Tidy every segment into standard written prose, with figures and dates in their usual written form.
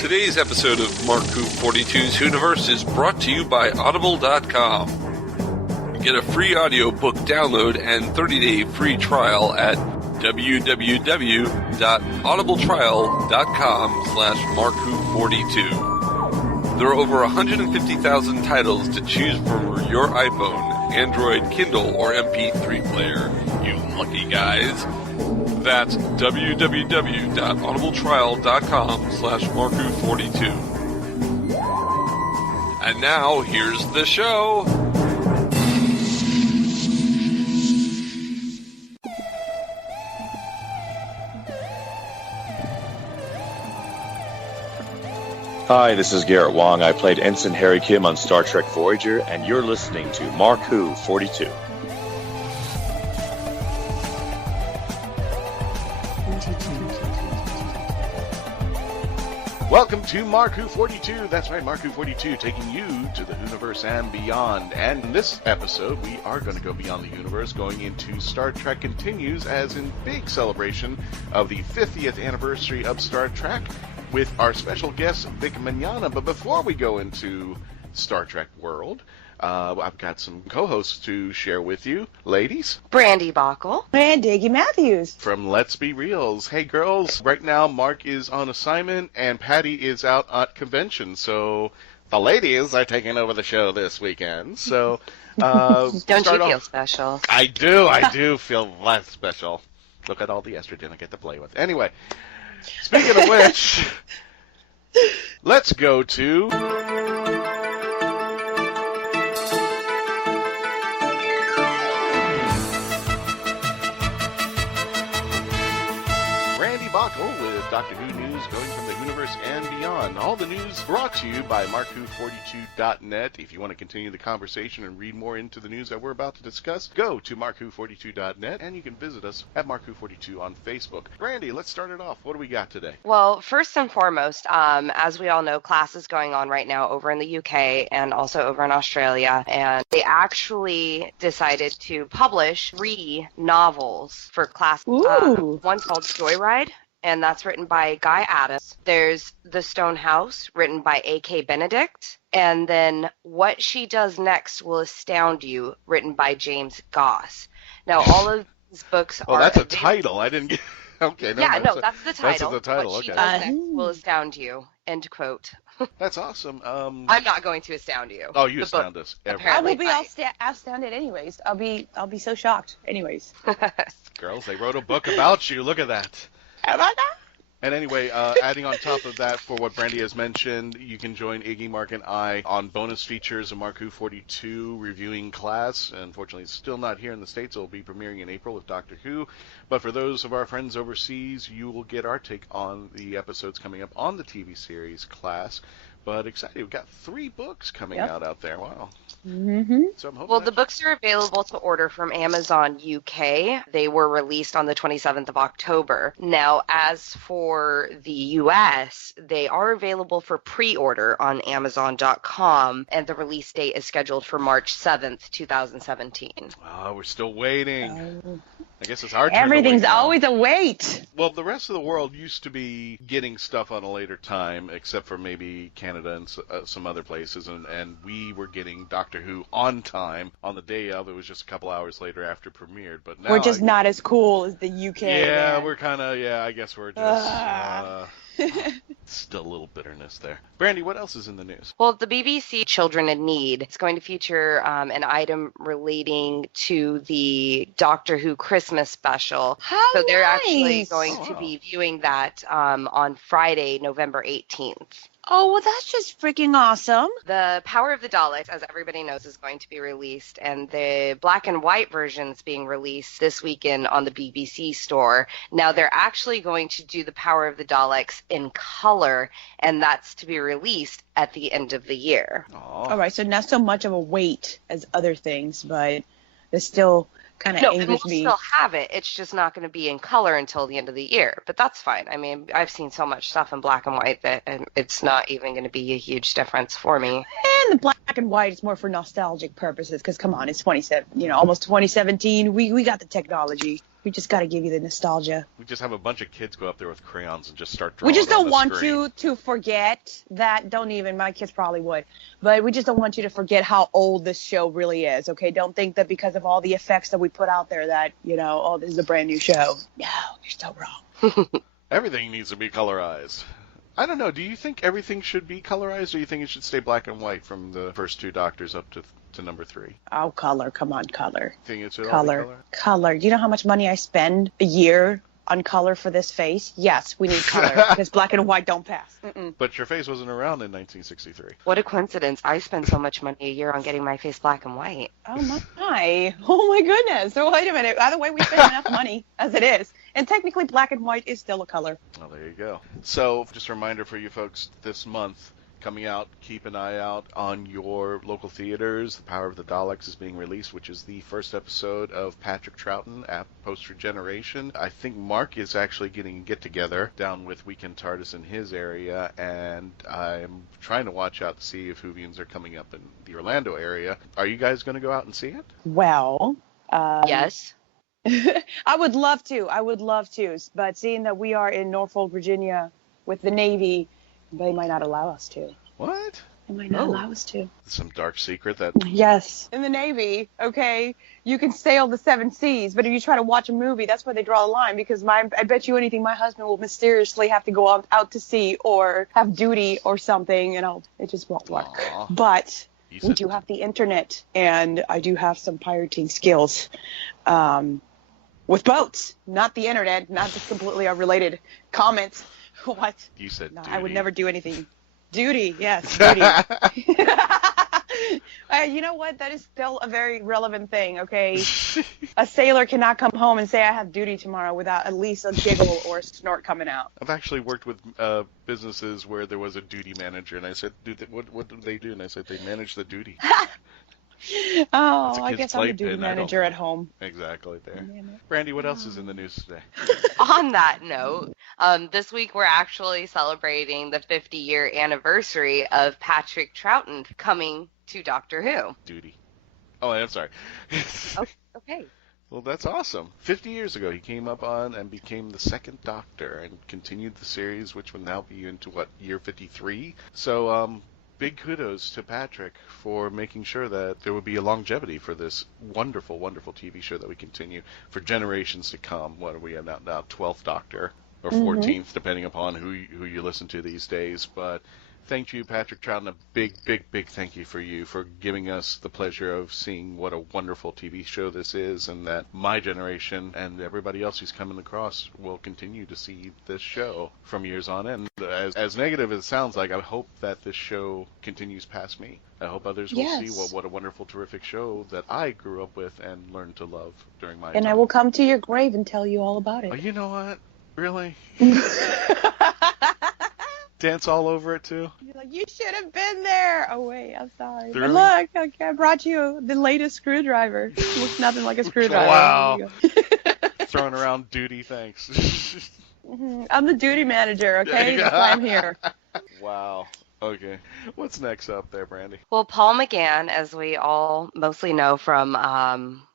Today's episode of MarkWHO42's WHOniverse is brought to you by Audible.com. Get a free audiobook download and 30-day free trial at www.audibletrial.com/MarkWHO42. There are over 150,000 titles to choose from your iPhone, Android, Kindle, or MP3 player, you lucky guys. That's www.audibletrial.com/MarkWHO42. And now, here's the show. Hi, this is Garrett Wong. I played Ensign Harry Kim on Star Trek Voyager, and you're listening to MarkWHO42. Welcome to MarkWHO42. That's right, MarkWHO42, taking you to the WHOniverse and beyond. And in this episode, we are going to go beyond the universe, going into Star Trek Continues, as in big celebration of the 50th anniversary of Star Trek, with our special guest, Vic Mignogna. But before we go into Star Trek world, I've got some co-hosts to share with you. Ladies? Brandi Bachle. And Iggy Matthews. From Let's Be Reelz. Hey, girls. Right now, Mark is on assignment, and Patty is out at convention, so the ladies are taking over the show this weekend. So, don't you feel special? I do feel less special. Look at all the estrogen I get to play with. Anyway, speaking of which, let's go to... with Doctor Who news going from the WHOniverse and beyond. All the news brought to you by mark-who42.net. If you want to continue the conversation and read more into the news that we're about to discuss, go to mark-who42.net, and you can visit us at mark-who42 on Facebook. Brandi, let's start it off. What do we got today? Well, first and foremost, as we all know, class is going on right now over in the UK and also over in Australia, and they actually decided to publish 3 novels for class. One's called Joyride, and that's written by Guy Adams. There's The Stone House, written by A.K. Benedict. And then What She Does Next Will Astound You, written by James Goss. Now, all of these books are... Oh, that's a title. I didn't get... Okay. No, that's the title. That's the title, What She okay. Does Next Will Astound You, end quote. That's awesome. I'm not going to astound you. Oh, you astound us. I will be astounded anyways. I'll be so shocked anyways. Girls, they wrote a book about you. Look at that. Oh my God. And anyway, adding on top of that, for what Brandi has mentioned, you can join Iggy, Mark, and I on bonus features of MarkWHO42 reviewing class. Unfortunately, it's still not here in the States. It will be premiering in April with Doctor Who. But for those of our friends overseas, you will get our take on the episodes coming up on the TV series Class. But excited, we've got 3 books coming out there. Wow. Mm-hmm. So I'm hoping well, the books are available to order from Amazon UK. They were released on the 27th of October. Now, as for the US, they are available for pre-order on Amazon.com, and the release date is scheduled for March 7th, 2017. Oh, we're still waiting. I guess it's our turn. Everything's to wait now. always a wait. Well, the rest of the world used to be getting stuff on a later time, except for maybe Canada and some other places, and we were getting Doctor Who on time on the day of. It was just a couple hours later after premiered, but now We're just not as cool as the UK. Yeah, man. we're kind of, I guess we're just still a little bitterness there. Brandi, what else is in the news? Well, the BBC Children in Need is going to feature an item relating to the Doctor Who Christmas special. So they're actually going to be viewing that on Friday, November 18th. Oh, well, that's just freaking awesome. The Power of the Daleks, as everybody knows, is going to be released, and the black and white version is being released this weekend on the BBC store. Now, they're actually going to do the Power of the Daleks in color, and that's to be released at the end of the year. All right, so not so much of a wait as other things, but it's still kind of angers me. No, we'll still have it. It's just not going to be in color until the end of the year. But that's fine. I mean, I've seen so much stuff in black and white that it's not even going to be a huge difference for me. And the black and white is more for nostalgic purposes, because come on, it's almost 2017. We got the technology. We just got to give you the nostalgia. We just have a bunch of kids go up there with crayons and just start drawing. We just don't on the want screen. you to forget that. My kids probably would. But we just don't want you to forget how old this show really is, okay? Don't think that because of all the effects that we put out there that, this is a brand new show. No, you're so wrong. Everything needs to be colorized. I don't know. Do you think everything should be colorized, or do you think it should stay black and white from the first 2 Doctors up to number 3? Oh, color. Come on, color. Think it should all be color? Color. Do you know how much money I spend a year on color for this face? Yes, we need color, because black and white don't pass. Mm-mm. But your face wasn't around in 1963. What a coincidence. I spend so much money a year on getting my face black and white. Oh, my. Oh, my goodness. So wait a minute. Either way, we spend enough money as it is. And technically, black and white is still a color. Well, there you go. So, just a reminder for you folks, this month, coming out, keep an eye out on your local theaters. The Power of the Daleks is being released, which is the first episode of Patrick Troughton at Post-Regeneration. I think Mark is actually getting a get-together down with Weekend TARDIS in his area, and I'm trying to watch out to see if WHOvians are coming up in the Orlando area. Are you guys going to go out and see it? Well, yes. I would love to. But seeing that we are in Norfolk, Virginia with the Navy, they might not allow us to. What? They might not allow us to. Some dark secret that... Yes. In the Navy, okay, you can sail the 7 seas, but if you try to watch a movie, that's where they draw the line, because I bet you anything, my husband will mysteriously have to go out to sea or have duty or something, and it just won't work. Aww. But we do have the internet, and I do have some pirating skills. With boats, not the internet, not just completely unrelated comments. What? You said no, duty. I would never do anything. Duty, yes, duty. You know what? That is still a very relevant thing, okay? A sailor cannot come home and say, I have duty tomorrow without at least a giggle or a snort coming out. I've actually worked with businesses where there was a duty manager, and I said, what do they do? And I said, they manage the duty. Oh, I guess I'm the duty manager at home. Exactly there. Brandi, what else is in the news today? On that note, this week we're actually celebrating the 50-year anniversary of Patrick Troughton coming to Doctor Who. Duty. Oh, I'm sorry. Okay. Well, that's awesome. 50 years ago, he came up on and became the 2nd Doctor and continued the series, which will now be into, year 53? So, big kudos to Patrick for making sure that there would be a longevity for this wonderful, wonderful TV show that we continue for generations to come. What are we at now? 12th Doctor, or 14th, depending upon who you listen to these days. But thank you, Patrick Troughton. A big, big, big thank you for you for giving us the pleasure of seeing what a wonderful TV show this is, and that my generation and everybody else who's coming across will continue to see this show from years on end. As negative as it sounds like, I hope that this show continues past me. I hope others will see what a wonderful, terrific show that I grew up with and learned to love during my time. And I will come to your grave and tell you all about it. Oh, you know what? Really? Dance all over it, too? You're like, you should have been there. Oh, wait, I'm sorry. Really? But look, I brought you the latest screwdriver. It looks nothing like a screwdriver. Wow. Throwing around duty, thanks. I'm the duty manager, okay? That's why I'm here. Wow. Okay. What's next up there, Brandi? Well, Paul McGann, as we all mostly know from,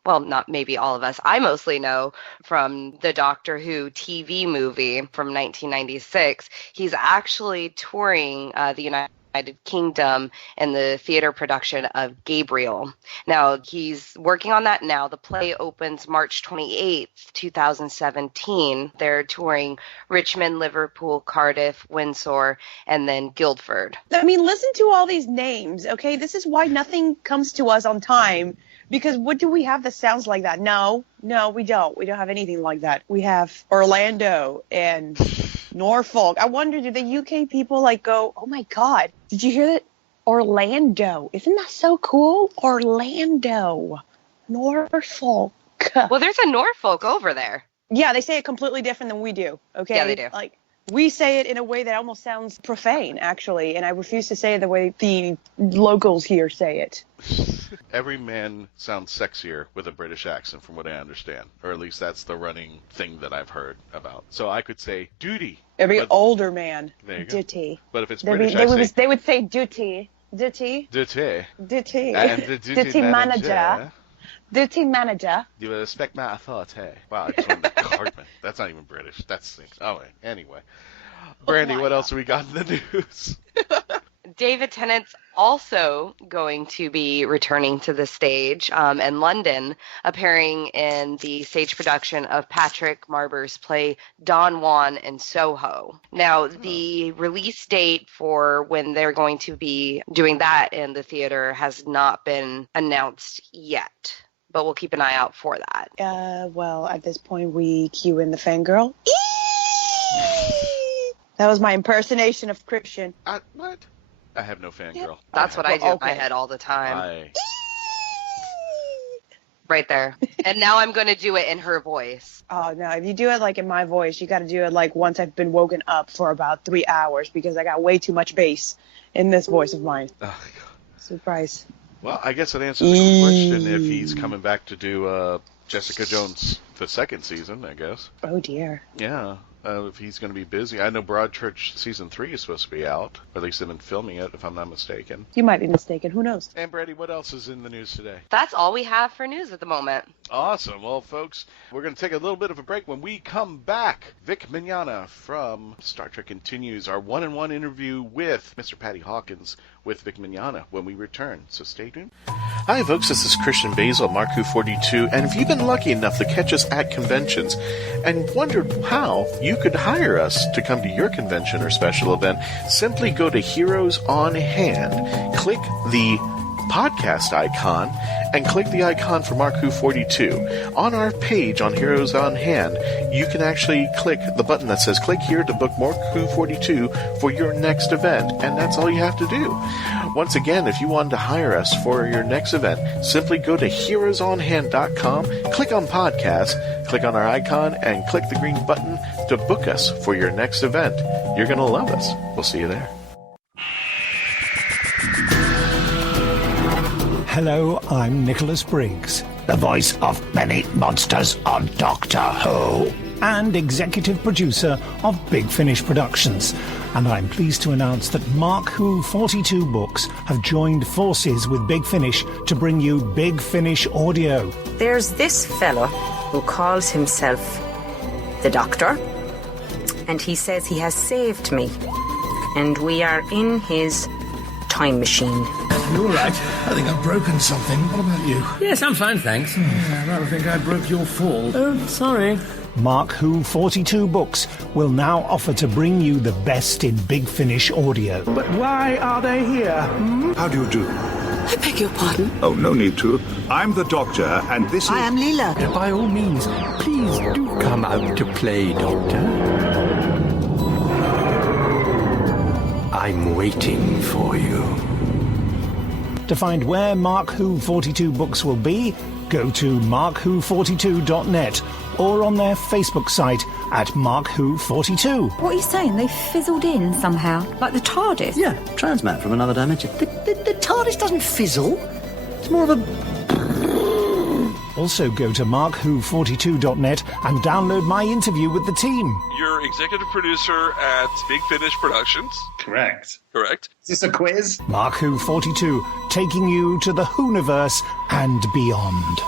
well, not maybe all of us, I mostly know from the Doctor Who TV movie from 1996. He's actually touring the United Kingdom and the theater production of Gabriel. Now, he's working on that now. The play opens March 28th, 2017. They're touring Richmond, Liverpool, Cardiff, Windsor, and then Guildford. I mean, listen to all these names, okay? This is why nothing comes to us on time. Because what do we have that sounds like that? No, we don't. We don't have anything like that. We have Orlando and Norfolk. I wonder, do the UK people go, oh my God, did you hear that? Orlando. Isn't that so cool? Orlando. Norfolk. Well, there's a Norfolk over there. Yeah, they say it completely different than we do, okay? Yeah, they do. We say it in a way that almost sounds profane, actually, and I refuse to say it the way the locals here say it. Every man sounds sexier with a British accent, from what I understand. Or at least that's the running thing that I've heard about. So I could say duty. Every older man, there you go. duty. But if it's British, they would say duty. Duty. Duty. Duty. And the Duty manager. Duty manager. You will respect my authority. Wow, I just went to Cartman. That's not even British. That's oh, anyway. Brandy, what else have we got in the news? David Tennant's also going to be returning to the stage in London, appearing in the stage production of Patrick Marber's play Don Juan in Soho. Now, the release date for when they're going to be doing that in the theater has not been announced yet, but we'll keep an eye out for that. Well, at this point, we cue in the fangirl. That was my impersonation of Christian. What? I have no fangirl. That's what I do in my head all the time. Right there. And now I'm going to do it in her voice. Oh, no. If you do it like in my voice, you got to do it like once I've been woken up for about 3 hours because I got way too much bass in this voice of mine. Oh, Surprise. Well, I guess that answers the question if he's coming back to do Jessica Jones the second season, I guess. Oh, dear. Yeah. If he's going to be busy. I know Broadchurch Season 3 is supposed to be out. Or at least they've been filming it, if I'm not mistaken. You might be mistaken. Who knows? And Brady, what else is in the news today? That's all we have for news at the moment. Awesome. Well, folks, we're going to take a little bit of a break. When we come back, Vic Mignogna from Star Trek Continues, our one-on-one interview with Mr. Patty Hawkins with Vic Mignogna when we return. So stay tuned. Hi, folks. This is Christian Bachle, MarkWHO42. And if you've been lucky enough to catch us at conventions and wondered how you could hire us to come to your convention or special event, simply go to Heroes on Hand, click the podcast icon, and click the icon for MarkWHO42. On our page on Heroes on Hand, you can actually click the button that says click here to book MarkWHO42 for your next event, and that's all you have to do. Once again, if you want to hire us for your next event, simply go to heroesonhand.com, click on podcast, click on our icon, and click the green button to book us for your next event. You're going to love us. We'll see you there. Hello, I'm Nicholas Briggs, the voice of many monsters on Doctor Who, and executive producer of Big Finish Productions. And I'm pleased to announce that MarkWHO42 Books have joined forces with Big Finish to bring you Big Finish Audio. There's this fella who calls himself the Doctor, and he says he has saved me, and we are in his time machine. You all right? I think I've broken something. What about you? Yes, I'm fine, thanks. I rather think I broke your fall. Oh, sorry. MarkWHO42 Books will now offer to bring you the best in Big Finish audio. But why are they here? How do you do? I beg your pardon? Oh, no need to. I'm the Doctor, and this is... I am Leela. By all means, please do come out to play, Doctor. I'm waiting for you. To find where MarkWHO42 Books will be, go to markwho42.net or on their Facebook site at MarkWHO42. What are you saying? They fizzled in somehow? Like the TARDIS? Yeah, transmat from another dimension. The TARDIS doesn't fizzle. It's more of a... Also go to markwho42.net and download my interview with the team. You're executive producer at Big Finish Productions. Correct. Correct. Is this a quiz? MarkWHO42, taking you to the WHOniverse and beyond.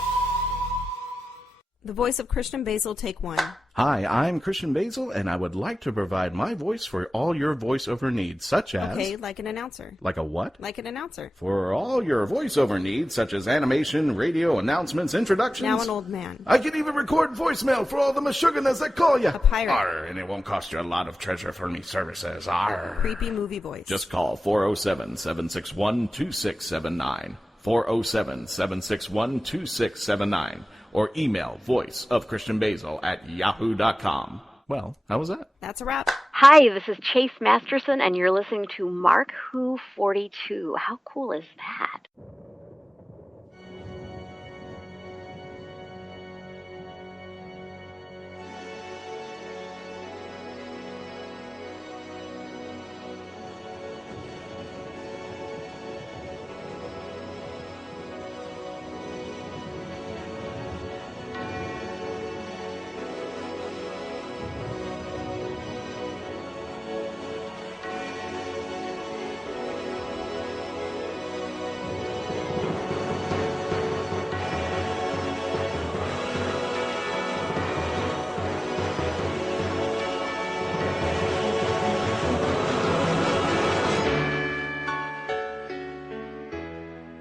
The voice of Christian Bachle, take one. Hi, I'm Christian Bachle, and I would like to provide my voice for all your voiceover needs, such as... Okay, like an announcer. Like a what? Like an announcer. For all your voiceover needs, such as animation, radio, announcements, introductions... Now an old man. I can even record voicemail for all the Meshuggahs that call you. A pirate. Arr, and it won't cost you a lot of treasure for me services. Arr. Creepy movie voice. Just call 407-761-2679. 407-761-2679. Or email voiceofchristianbasel@yahoo.com. Well, how was that? That's a wrap. Hi, this is Chase Masterson, and you're listening to MarkWHO42. How cool is that?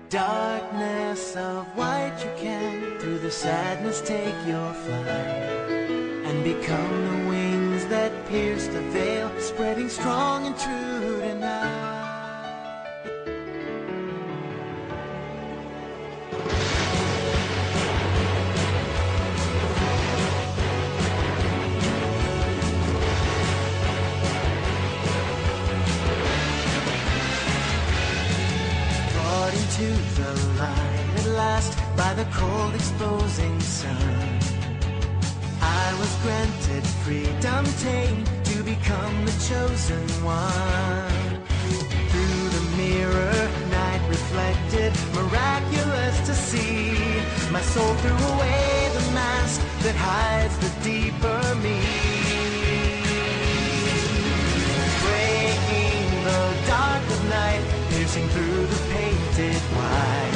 Darkness of white, you can through the sadness take your flight and become the wings that pierce the veil, spreading strong and true tonight. To the light at last by the cold exposing sun, I was granted freedom tame to become the chosen one. Through the mirror, night reflected, miraculous to see. My soul threw away the mask that hides the deeper me. Breaking the dark of night, piercing through the painted white.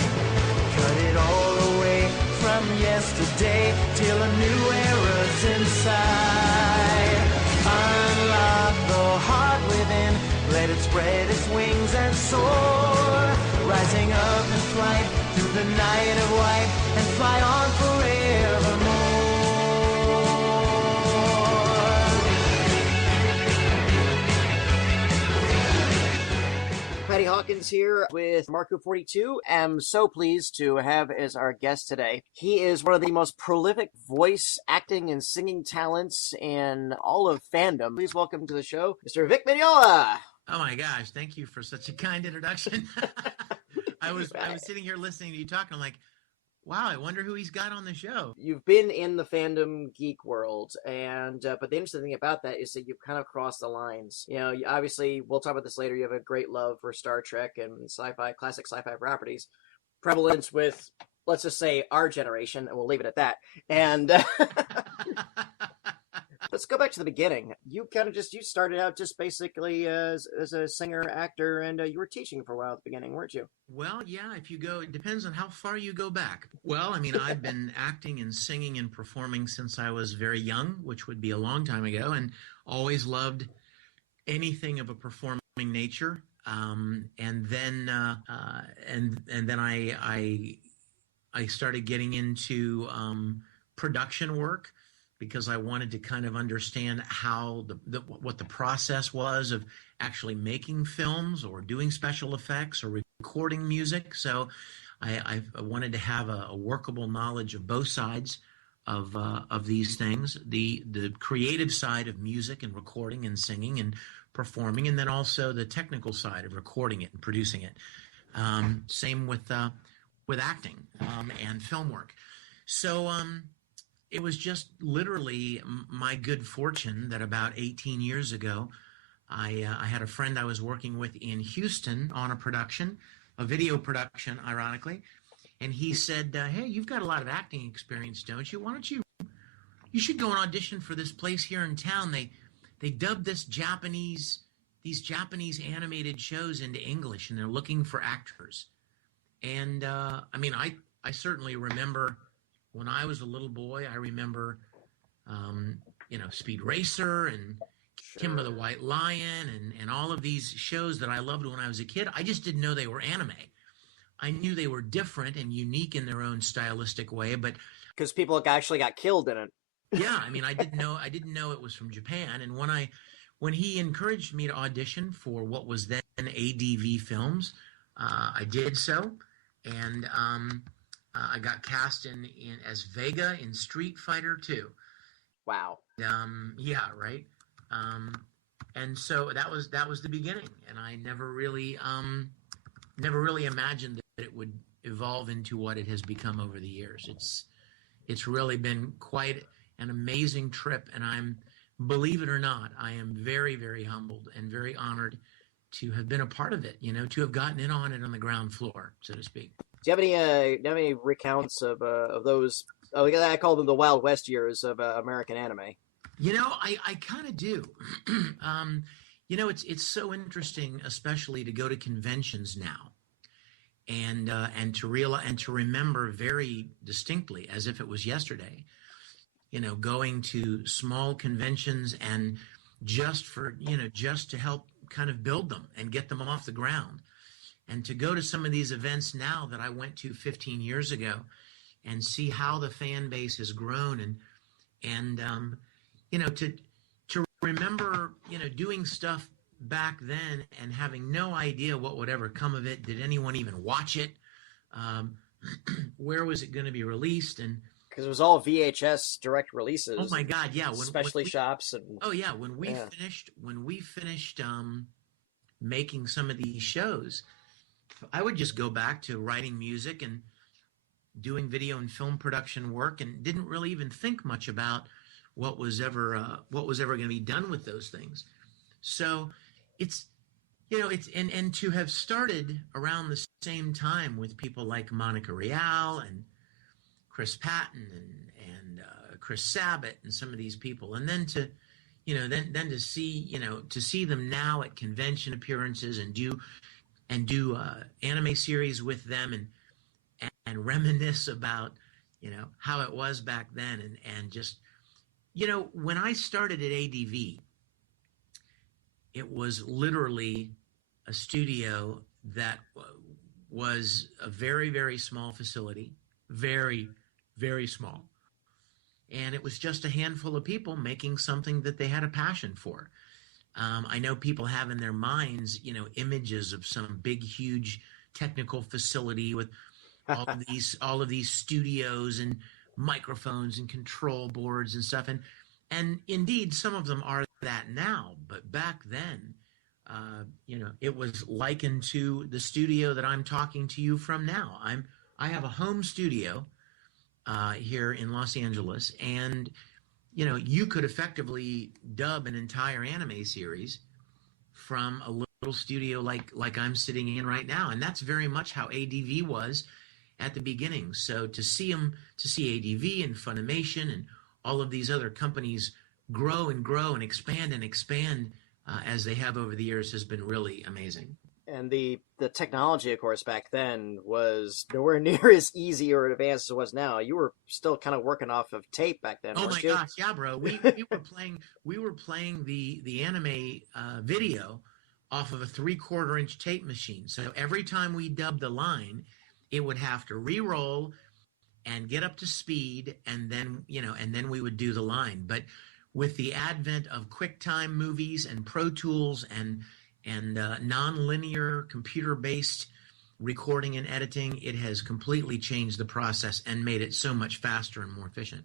Cut it all away from yesterday till a new era's inside. Unlock the heart within, let it spread its wings and soar. Rising up in flight through the night of white and fly on forevermore. Patty Hawkins here with MarkWHO42. I'm so pleased to have as our guest today. He is one of the most prolific voice acting and singing talents in all of fandom. Please welcome to the show, Mr. Vic Mignogna. Oh my gosh, thank you for such a kind introduction. I was sitting here listening to you talk, and I'm like, wow, I wonder who he's got on the show. You've been in the fandom geek world, and but the interesting thing about that is that you've kind of crossed the lines. You know, obviously, we'll talk about this later. You have a great love for Star Trek and sci-fi, classic sci-fi properties, prevalence with, let's just say, our generation, and we'll leave it at that. And let's go back to the beginning. You kind of you started out just basically as a singer, actor, and you were teaching for a while at the beginning, weren't you? Well, yeah, if you go, it depends on how far you go back. Well, I mean, I've been acting and singing and performing since I was very young, which would be a long time ago, and always loved anything of a performing nature. And then I started getting into production work, because I wanted to kind of understand how what the process was of actually making films or doing special effects or recording music. So I wanted to have a workable knowledge of both sides of these things, the creative side of music and recording and singing and performing, and then also the technical side of recording it and producing it. Same with acting and film work. So it was just literally my good fortune that about 18 years ago, I had a friend I was working with in Houston on a production, a video production, ironically, and he said, hey, you've got a lot of acting experience, don't you? Why don't you should go and audition for this place here in town. They dubbed these Japanese animated shows into English, and they're looking for actors. And I mean, I certainly remember when I was a little boy. I remember, Speed Racer and Kimba the White Lion and all of these shows that I loved when I was a kid. I just didn't know they were anime. I knew they were different and unique in their own stylistic way, but because people actually got killed in it. Yeah, I mean, I didn't know it was from Japan. And when he encouraged me to audition for what was then ADV Films, I did so, and I got cast in as Vega in Street Fighter 2. Wow. Yeah, right. And so that was the beginning, and I never really imagined that it would evolve into what it has become over the years. It's really been quite an amazing trip, and believe it or not, I am very, very humbled and very honored to have been a part of it, to have gotten in on it on the ground floor, so to speak. Do you have any recounts of those? I call them the Wild West years of American anime. I kind of do. It's so interesting, especially to go to conventions now, and to remember very distinctly, as if it was yesterday, going to small conventions and just to help kind of build them and get them off the ground. And to go to some of these events now that I went to 15 years ago and see how the fan base has grown and you know, to remember, you know, doing stuff back then and having no idea what would ever come of it. Did anyone even watch it? Where was it going to be released? And because it was all VHS direct releases. Oh my God, yeah, Especially shops and. Oh yeah, when we finished making some of these shows, I would just go back to writing music and doing video and film production work, and didn't really even think much about what was ever going to be done with those things. So it's, you know, it's and to have started around the same time with people like Monica Rial and Chris Patton and Chris Sabat and some of these people, and then to, you know, then to see, you know, to see them now at convention appearances and do anime series with them and reminisce about, you know, how it was back then, and just, you know, when I started at ADV, it was literally a studio that was a very, very small facility, very, very small. And it was just a handful of people making something that they had a passion for. I know people have in their minds, you know, images of some big, huge technical facility with all of these studios and microphones and control boards and stuff. And indeed, some of them are that now. But back then, you know, it was likened to the studio that I'm talking to you from now. I have a home studio here in Los Angeles, and you know, you could effectively dub an entire anime series from a little studio like I'm sitting in right now, and that's very much how ADV was at the beginning. So to see ADV and Funimation and all of these other companies grow and expand as they have over the years has been really amazing. And the technology, of course, back then was nowhere near as easy or advanced as it was now. You were still kind of working off of tape back then. Oh my gosh, yeah, bro. We were playing the anime video off of a 3/4 inch tape machine. So every time we dubbed a line, it would have to re-roll and get up to speed, and then, you know, and then we would do the line. But with the advent of QuickTime movies and Pro Tools and non-linear computer-based recording and editing, it has completely changed the process and made it so much faster and more efficient.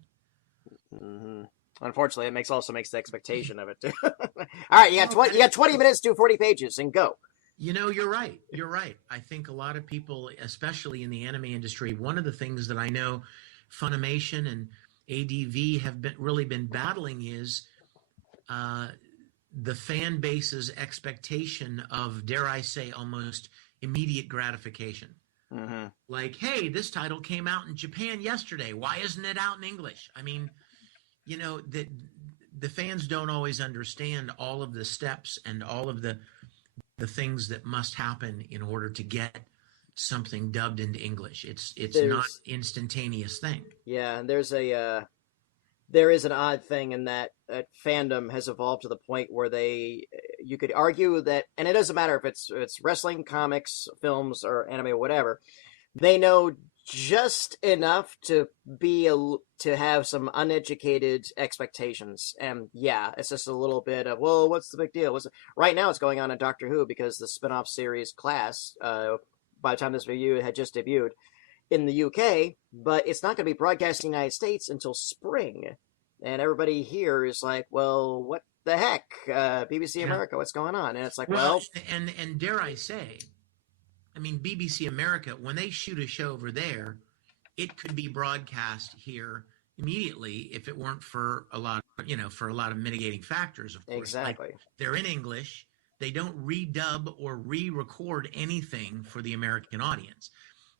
Mm-hmm. Unfortunately, it also makes the expectation of it too. All right, you got 20 minutes to do 40 pages and go. You know, you're right. You're right. I think a lot of people, especially in the anime industry, one of the things that I know Funimation and ADV have really been battling is the fan base's expectation of, dare I say, almost immediate gratification. Mm-hmm. Like, hey, this title came out in Japan yesterday. Why isn't it out in English? I mean, you know, the fans don't always understand all of the steps and all of the things that must happen in order to get something dubbed into English. It's not instantaneous thing. Yeah, and there is an odd thing in that fandom has evolved to the point where you could argue that, and it doesn't matter if it's wrestling, comics, films, or anime, or whatever, they know just enough to have some uneducated expectations. And yeah, it's just a little bit of, well, what's the big deal? Right now it's going on in Doctor Who because the spin-off series Class, by the time this video had just debuted in the UK, but it's not going to be broadcast in the United States until spring. And everybody here is like, well, what the heck? BBC America, what's going on? And it's like, well... And dare I say, I mean, BBC America, when they shoot a show over there, it could be broadcast here immediately if it weren't for a lot of mitigating factors, of course. Exactly. Like, they're in English. They don't redub or re-record anything for the American audience.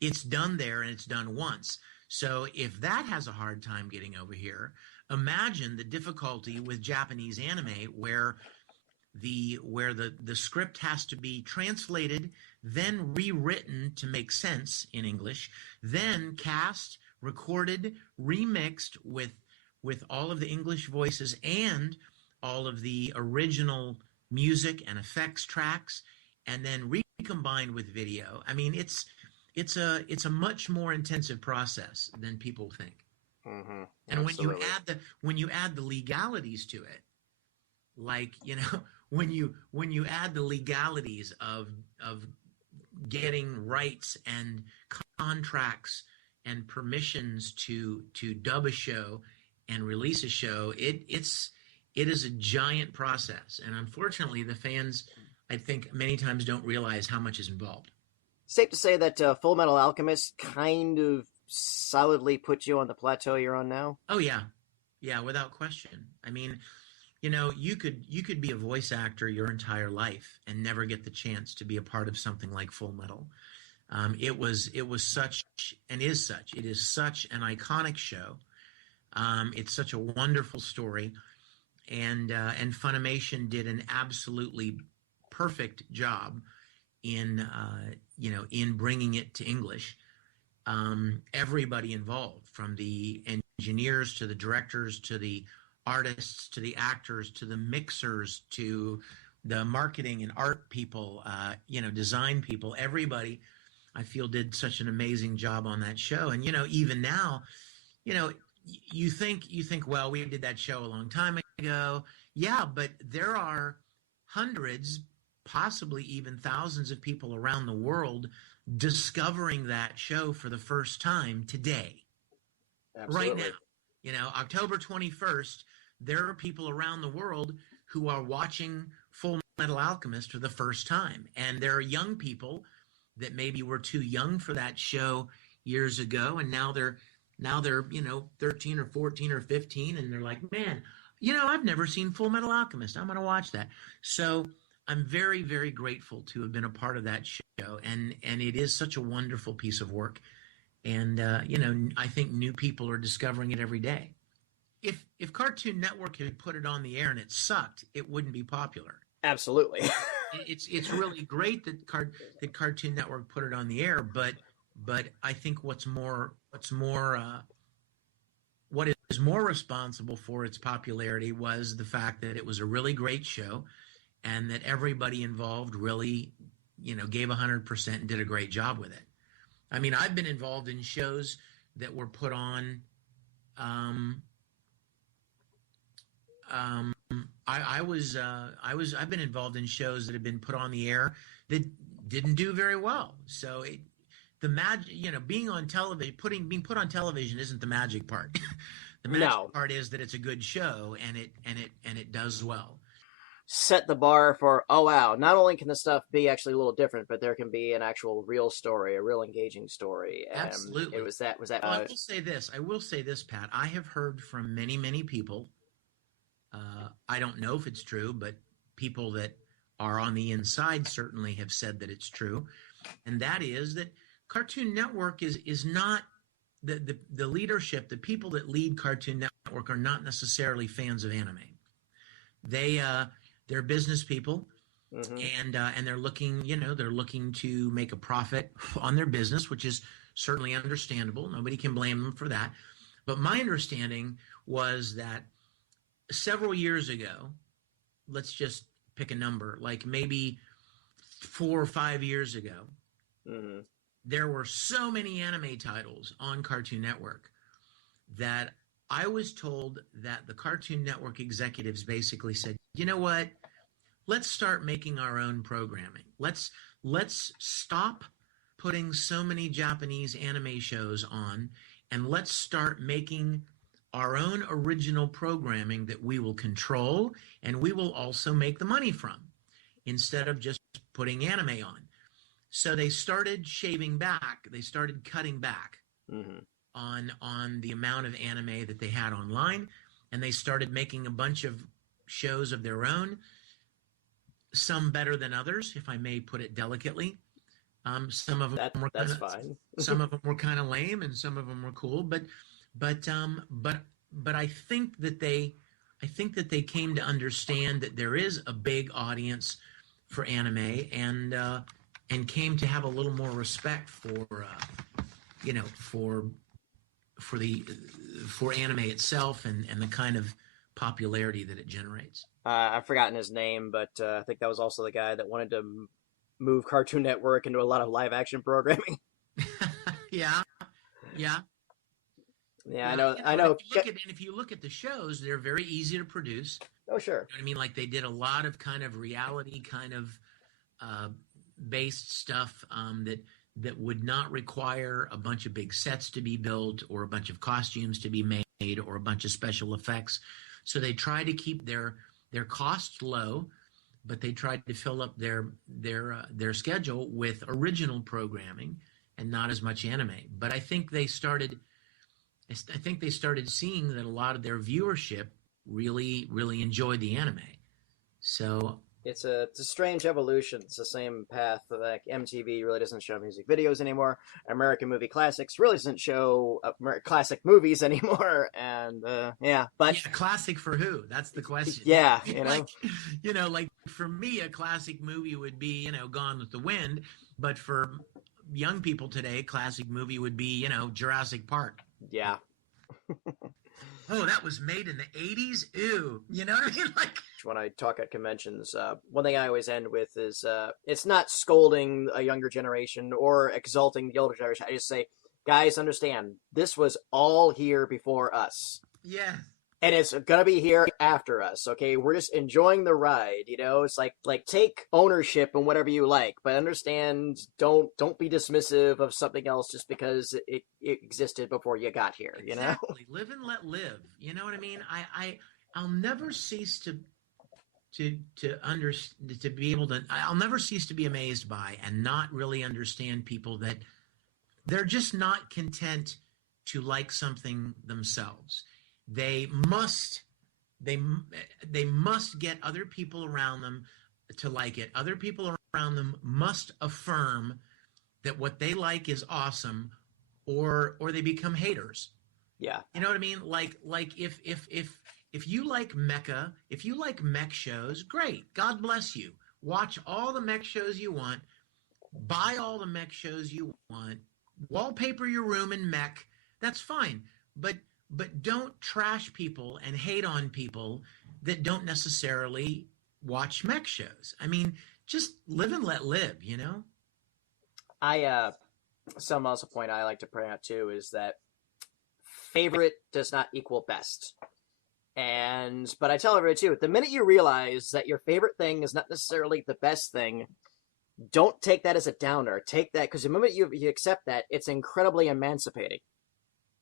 It's done there and it's done once. So if that has a hard time getting over here, imagine the difficulty with Japanese anime where the script has to be translated, then rewritten to make sense in English, then cast, recorded, remixed with all of the English voices and all of the original music and effects tracks, and then combined with video, I mean, it's a much more intensive process than people think. Mm-hmm. And when you add the legalities to it, like, when you add the legalities of getting rights and contracts and permissions to dub a show and release a show, it is a giant process. And unfortunately, the fans, I think, many times don't realize how much is involved. Safe to say that Fullmetal Alchemist kind of solidly put you on the plateau you're on now? Oh, yeah. Yeah, without question. I mean, you could be a voice actor your entire life and never get the chance to be a part of something like Fullmetal. It was such and is such. It is such an iconic show. It's such a wonderful story, and Funimation did an absolutely perfect job in bringing it to English. Everybody involved, from the engineers to the directors to the artists to the actors to the mixers to the marketing and art people, design people, everybody, I feel, did such an amazing job on that show. And, even now, you think, well, we did that show a long time ago. Yeah, but there are hundreds, possibly even thousands of people around the world discovering that show for the first time today. Absolutely. Right now. October 21st, there are people around the world who are watching Fullmetal Alchemist for the first time. And there are young people that maybe were too young for that show years ago, and now they're 13 or 14 or 15, and they're like, man, I've never seen Fullmetal Alchemist. I'm going to watch that. So I'm very, very grateful to have been a part of that show, and it is such a wonderful piece of work. And I think new people are discovering it every day. If Cartoon Network had put it on the air and it sucked, it wouldn't be popular. Absolutely. It's really great that Cartoon Network put it on the air, but I think what is more responsible for its popularity was the fact that it was a really great show, and that everybody involved really, gave 100% and did a great job with it. I mean, I've been involved in shows that were put on. I've been involved in shows that have been put on the air that didn't do very well. So the magic, being on television, being put on television isn't the magic part. The magic part is that it's a good show and it does well. Set the bar for, oh wow, not only can the stuff be actually a little different, but there can be an actual real story, a real engaging story. Absolutely. It was that. I will say this, Pat. I have heard from many, many people. I don't know if it's true, but people that are on the inside certainly have said that it's true. And that is that Cartoon Network is not the leadership. The people that lead Cartoon Network are not necessarily fans of anime. They're business people, and they're looking to make a profit on their business, which is certainly understandable. Nobody can blame them for that. But my understanding was that several years ago, let's just pick a number, like maybe 4 or 5 years ago, there were so many anime titles on Cartoon Network that I was told that the Cartoon Network executives basically said, you know what, let's start making our own programming. Let's stop putting so many Japanese anime shows on, and let's start making our own original programming that we will control and we will also make the money from, instead of just putting anime on. So they started shaving back. They started cutting back on the amount of anime that they had online, and they started making a bunch of shows of their own, some better than others, if I may put it delicately. Some of them were fine. Some of them were kind of lame, and some of them were cool. But I think that they came to understand that there is a big audience for anime, and came to have a little more respect for anime itself and the kind of popularity that it generates. I've forgotten his name, but I think that was also the guy that wanted to move Cartoon Network into a lot of live action programming. Yeah. Yeah, Yeah, I know. If you look at the shows, they're very easy to produce. Oh, sure. You know what I mean? Like they did a lot of kind of reality kind of based stuff that would not require a bunch of big sets to be built or a bunch of costumes to be made or a bunch of special effects. So they try to keep their costs low, but they tried to fill up their schedule with original programming and not as much anime. But I think they started seeing that a lot of their viewership really enjoyed the anime. So it's a strange evolution. It's the same path. Like MTV really doesn't show music videos anymore. American Movie Classics really doesn't show classic movies anymore. And classic for who? That's the question. Yeah, like for me, a classic movie would be Gone with the Wind, but for young people today, a classic movie would be Jurassic Park. Yeah. Oh, that was made in the 80s? Ew. You know what I mean? Like when I talk at conventions, one thing I always end with is it's not scolding a younger generation or exalting the older generation. I just say, guys, understand, this was all here before us. Yeah. And it's going to be here after us, okay? We're just enjoying the ride, It's like take ownership in whatever you like, but understand, don't be dismissive of something else just because it existed before you got here, Exactly. Live and let live. You know what I mean? I'll never cease to be able to. I'll never cease to be amazed by and not really understand people that they're just not content to like something themselves. They must get other people around them to like it. Other people around them must affirm that what they like is awesome, or they become haters. Yeah. You know what I mean? Like if you like mecha, if you like mech shows, great. God bless you. Watch all the mech shows you want. Buy all the mech shows you want. Wallpaper your room in mech. That's fine. But don't trash people and hate on people that don't necessarily watch mech shows. I mean, just live and let live, Some also point I like to point out too is that favorite does not equal best. But I tell everybody too, the minute you realize that your favorite thing is not necessarily the best thing, don't take that as a downer. Take that, because the moment you accept that, it's incredibly emancipating.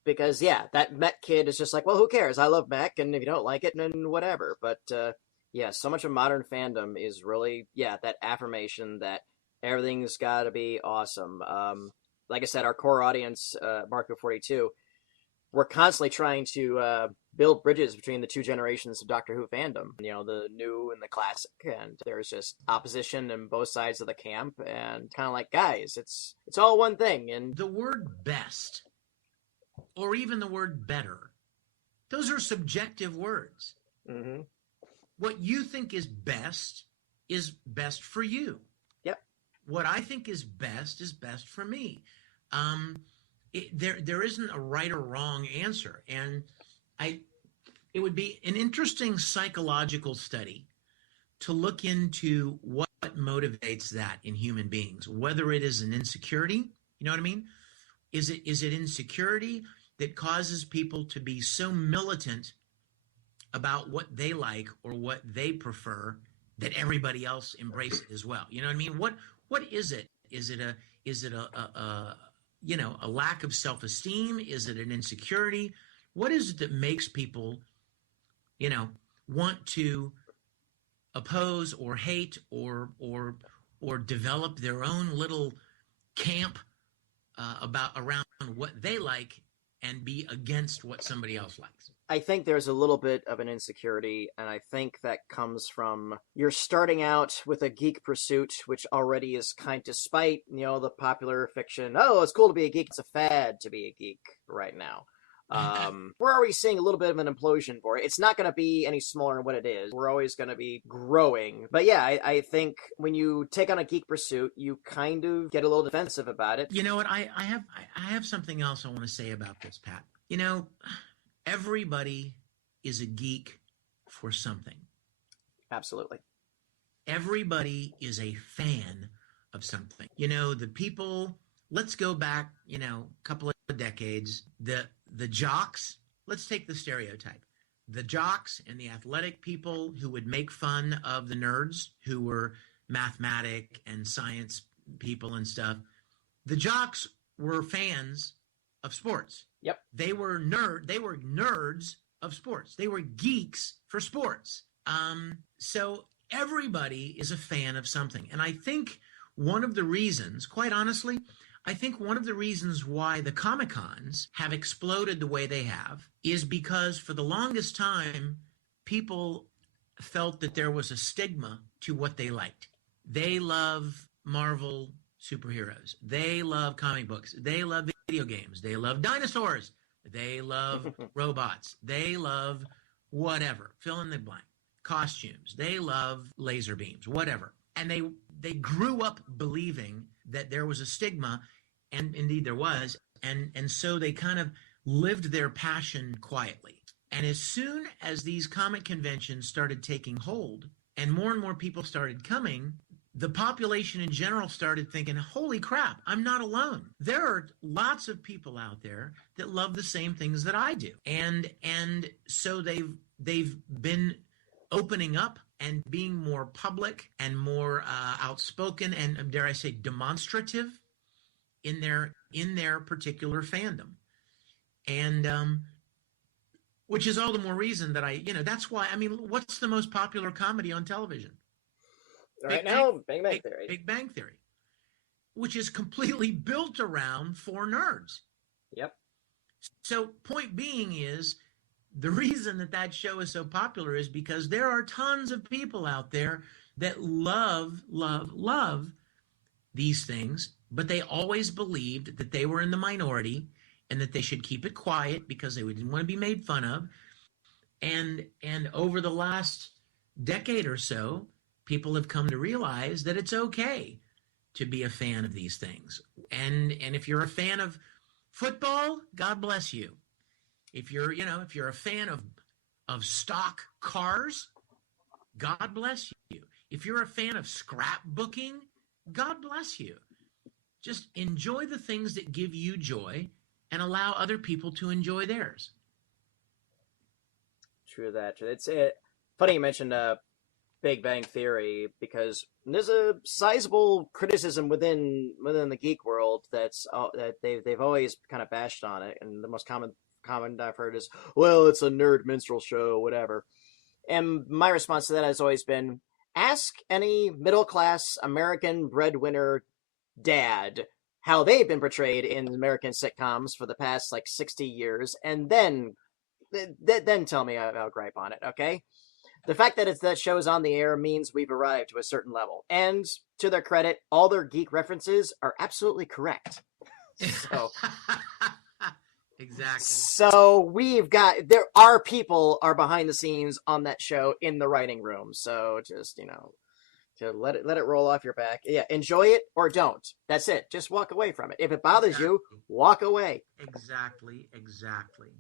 Because, that mech kid is just like, well, who cares? I love mech, and if you don't like it, then whatever. But, so much of modern fandom is really, that affirmation that everything's got to be awesome. Like I said, our core audience, MarkWHO42, we're constantly trying to build bridges between the two generations of Doctor Who fandom. The new and the classic. And there's just opposition in both sides of the camp. And kind of like, guys, it's all one thing. And the word best, or even the word better, those are subjective words. Mm-hmm. What you think is best for you. Yep. What I think is best for me. There isn't a right or wrong answer. And it would be an interesting psychological study to look into what motivates that in human beings, whether it is an insecurity, you know what I mean? Is it insecurity that causes people to be so militant about what they like or what they prefer that everybody else embrace it as well? You know what I mean? What is it? Is it a lack of self-esteem? Is it an insecurity? What is it that makes people, want to oppose or hate or develop their own little camp around what they like and be against what somebody else likes? I think there's a little bit of an insecurity, and I think that comes from you're starting out with a geek pursuit, which already is despite, the popular fiction, oh, it's cool to be a geek, it's a fad to be a geek right now. We're already seeing a little bit of an implosion for it. It's not going to be any smaller than what it is. We're always going to be growing. But I think when you take on a geek pursuit, you kind of get a little defensive about it. You know what? I have something else I want to say about this, Pat. Everybody is a geek for something. Absolutely. Everybody is a fan of something. The people, let's go back, a couple of decades, the jocks, let's take the stereotype. The jocks and the athletic people who would make fun of the nerds who were mathematic and science people and stuff. The jocks were fans of sports. Yep. They were nerds of sports. They were geeks for sports. So everybody is a fan of something. And I think one of the reasons, quite honestly, why the Comic-Cons have exploded the way they have is because for the longest time, people felt that there was a stigma to what they liked. They love Marvel superheroes. They love comic books. They love video games. They love dinosaurs. They love robots. They love whatever. Fill in the blank. Costumes. They love laser beams. Whatever. And they grew up believing that there was a stigma, and indeed there was, and so they kind of lived their passion quietly. And as soon as these comic conventions started taking hold and more people started coming, the population in general started thinking, holy crap, I'm not alone. There are lots of people out there that love the same things that I do. And so they've been opening up and being more public and more outspoken and, dare I say, demonstrative in their particular fandom. And which is all the more reason that that's why, what's the most popular comedy on television? Right now, Big Bang Theory. Big Bang Theory, which is completely built around for nerds. Yep. So point being is, the reason that show is so popular is because there are tons of people out there that love these things, but they always believed that they were in the minority and that they should keep it quiet because they didn't want to be made fun of. And over the last decade or so, people have come to realize that it's okay to be a fan of these things. And if you're a fan of football, God bless you. If you're a fan of stock cars, God bless you. If you're a fan of scrapbooking, God bless you. Just enjoy the things that give you joy and allow other people to enjoy theirs. True that. It's funny you mentioned Big Bang Theory, because there's a sizable criticism within the geek world that they've always kind of bashed on it, and the most common I've heard is, well, it's a nerd minstrel show, whatever. And my response to that has always been, ask any middle-class American breadwinner dad how they've been portrayed in American sitcoms for the past 60 years, and then tell me I'll gripe on it, okay? The fact that that show is on the air means we've arrived to a certain level. And to their credit, all their geek references are absolutely correct. So exactly. So there are people are behind the scenes on that show in the writing room. So just, to let it roll off your back. Yeah, enjoy it or don't. That's it. Just walk away from it. If it bothers you, walk away. Exactly.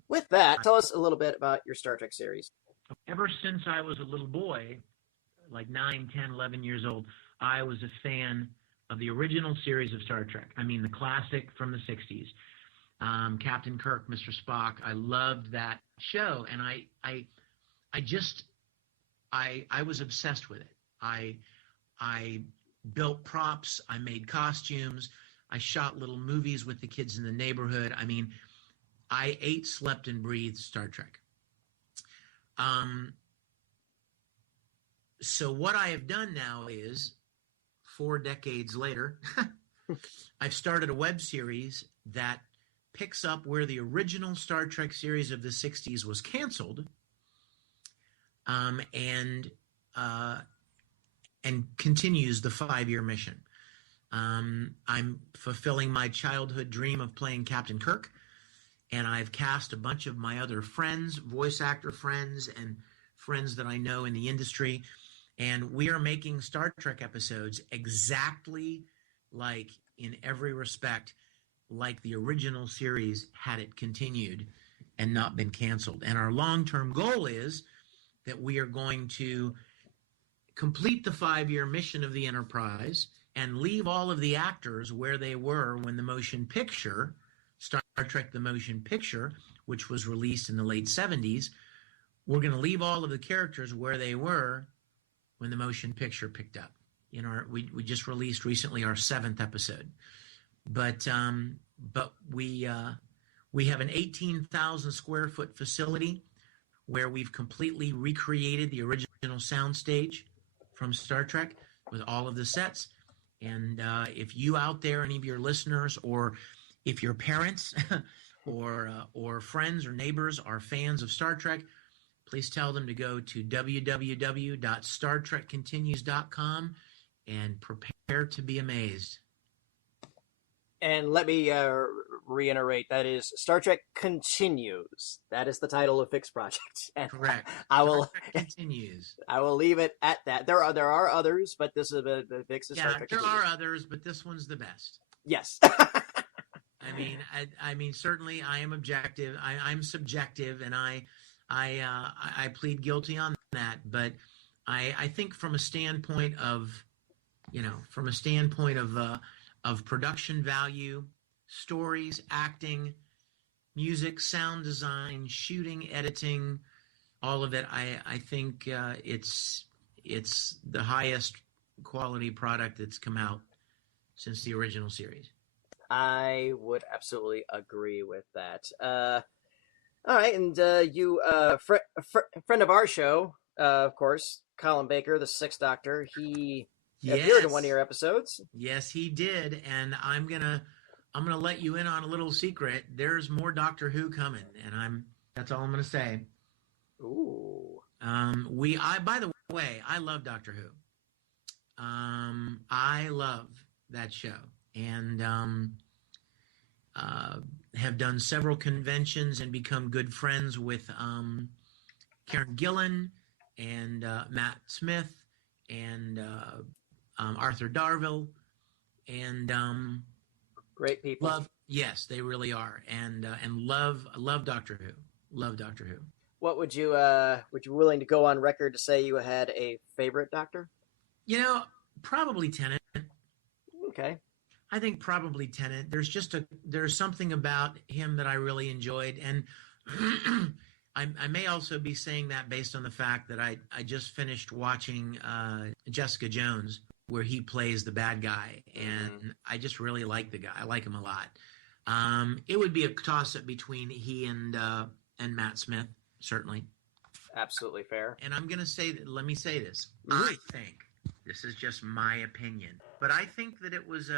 With that, tell us a little bit about your Star Trek series. Ever since I was a little boy, like 9, 10, 11 years old, I was a fan of the original series of Star Trek. The classic from the 60s. Captain Kirk, Mr. Spock. I loved that show, and I was obsessed with it. I built props. I made costumes. I shot little movies with the kids in the neighborhood. I ate, slept, and breathed Star Trek. So what I have done now is, 4 decades later, I've started a web series that picks up where the original Star Trek series of the 60s was canceled, and continues the 5-year mission. I'm fulfilling my childhood dream of playing Captain Kirk, and I've cast a bunch of my other friends, voice actor friends, and friends that I know in the industry, and we are making Star Trek episodes exactly like, in every respect, like the original series had it continued and not been canceled. And our long-term goal is that we are going to complete the 5-year mission of the Enterprise and leave all of the actors where they were when the motion picture, Star Trek The Motion Picture, which was released in the late 70s, we're going to leave all of the characters where they were when the motion picture picked up. We just released recently our 7th episode. But we have an 18,000 square foot facility where we've completely recreated the original soundstage from Star Trek with all of the sets. And if you out there, any of your listeners, or if your parents or friends or neighbors are fans of Star Trek, please tell them to go to www.startrekcontinues.com and prepare to be amazed. And let me reiterate, that is Star Trek Continues. That is the title of Vic's project. And correct. Star Trek Continues. I will leave it at that. There are others, but this is Vic's Star Trek there Continues. are others, but this one's the best. Yes. I mean, certainly I am objective. I'm subjective, and I plead guilty on that. But I think from a standpoint of production value, stories, acting, music, sound design, shooting, editing, all of it, I think it's the highest quality product that's come out since the original series. I would absolutely agree with that. All right, and you, friend of our show, of course, Colin Baker, the Sixth Doctor, he appeared in one of your episodes. Yes, he did, and I'm gonna let you in on a little secret. There's more Doctor Who coming, and that's all I'm gonna say. Ooh. By the way, I love Doctor Who. I love that show, and have done several conventions and become good friends with Karen Gillan and Matt Smith and Arthur Darvill, and great people. Yes, they really are, and love Doctor Who. Love Doctor Who. What would you be willing to go on record to say you had a favorite Doctor? Probably Tennant. Okay. I think probably Tennant. There's something about him that I really enjoyed, and I may also be saying that based on the fact that I just finished watching Jessica Jones, where he plays the bad guy, and I just really like the guy. I like him a lot. It would be a toss-up between he and Matt Smith, certainly. Absolutely fair. And I'm going to say that. Let me say this. I think this is just my opinion, but I think that it was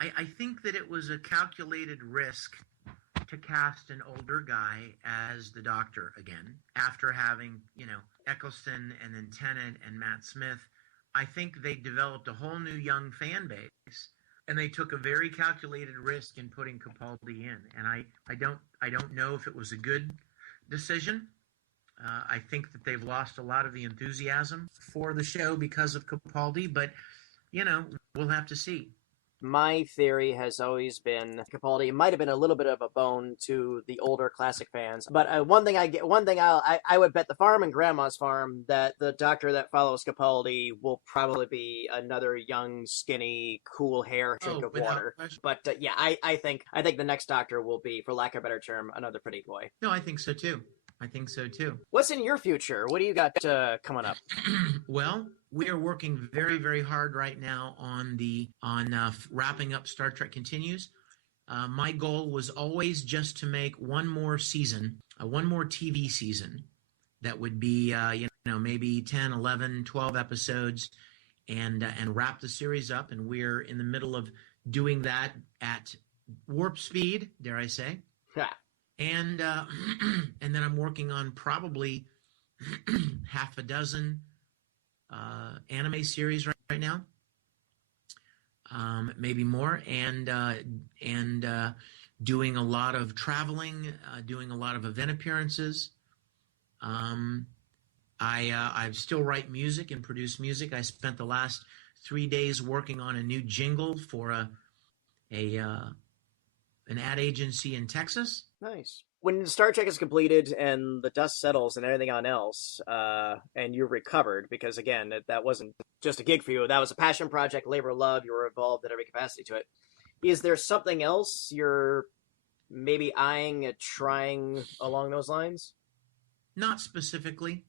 I think that it was a calculated risk to cast an older guy as the Doctor again after having Eccleston and then Tennant and Matt Smith. I think they developed a whole new young fan base, and they took a very calculated risk in putting Capaldi in. And I don't know if it was a good decision. I think that they've lost a lot of the enthusiasm for the show because of Capaldi, but we'll have to see. My theory has always been Capaldi might have been a little bit of a bone to the older classic fans, but I would bet the farm and Grandma's Farm that the Doctor that follows Capaldi will probably be another young, skinny, cool hair drink of water. Question. But I think the next Doctor will be, for lack of a better term, another pretty boy. No, I think so too. What's in your future? What do you got coming up? Well, we are working very, very hard right now on wrapping up Star Trek Continues. My goal was always just to make one more season, one more TV season that would be, maybe 10, 11, 12 episodes, and wrap the series up. And we're in the middle of doing that at warp speed, dare I say. Yeah. And then I'm working on probably half a dozen anime series right now, maybe more, and doing a lot of traveling, doing a lot of event appearances. I still write music and produce music. I spent the last 3 days working on a new jingle for a an ad agency in Texas. Nice. When Star Trek is completed and the dust settles and everything on else, and you're recovered, because again, that wasn't just a gig for you, that was a passion project, labor of love, you were involved in every capacity to it. Is there something else you're maybe eyeing at trying along those lines? Not specifically.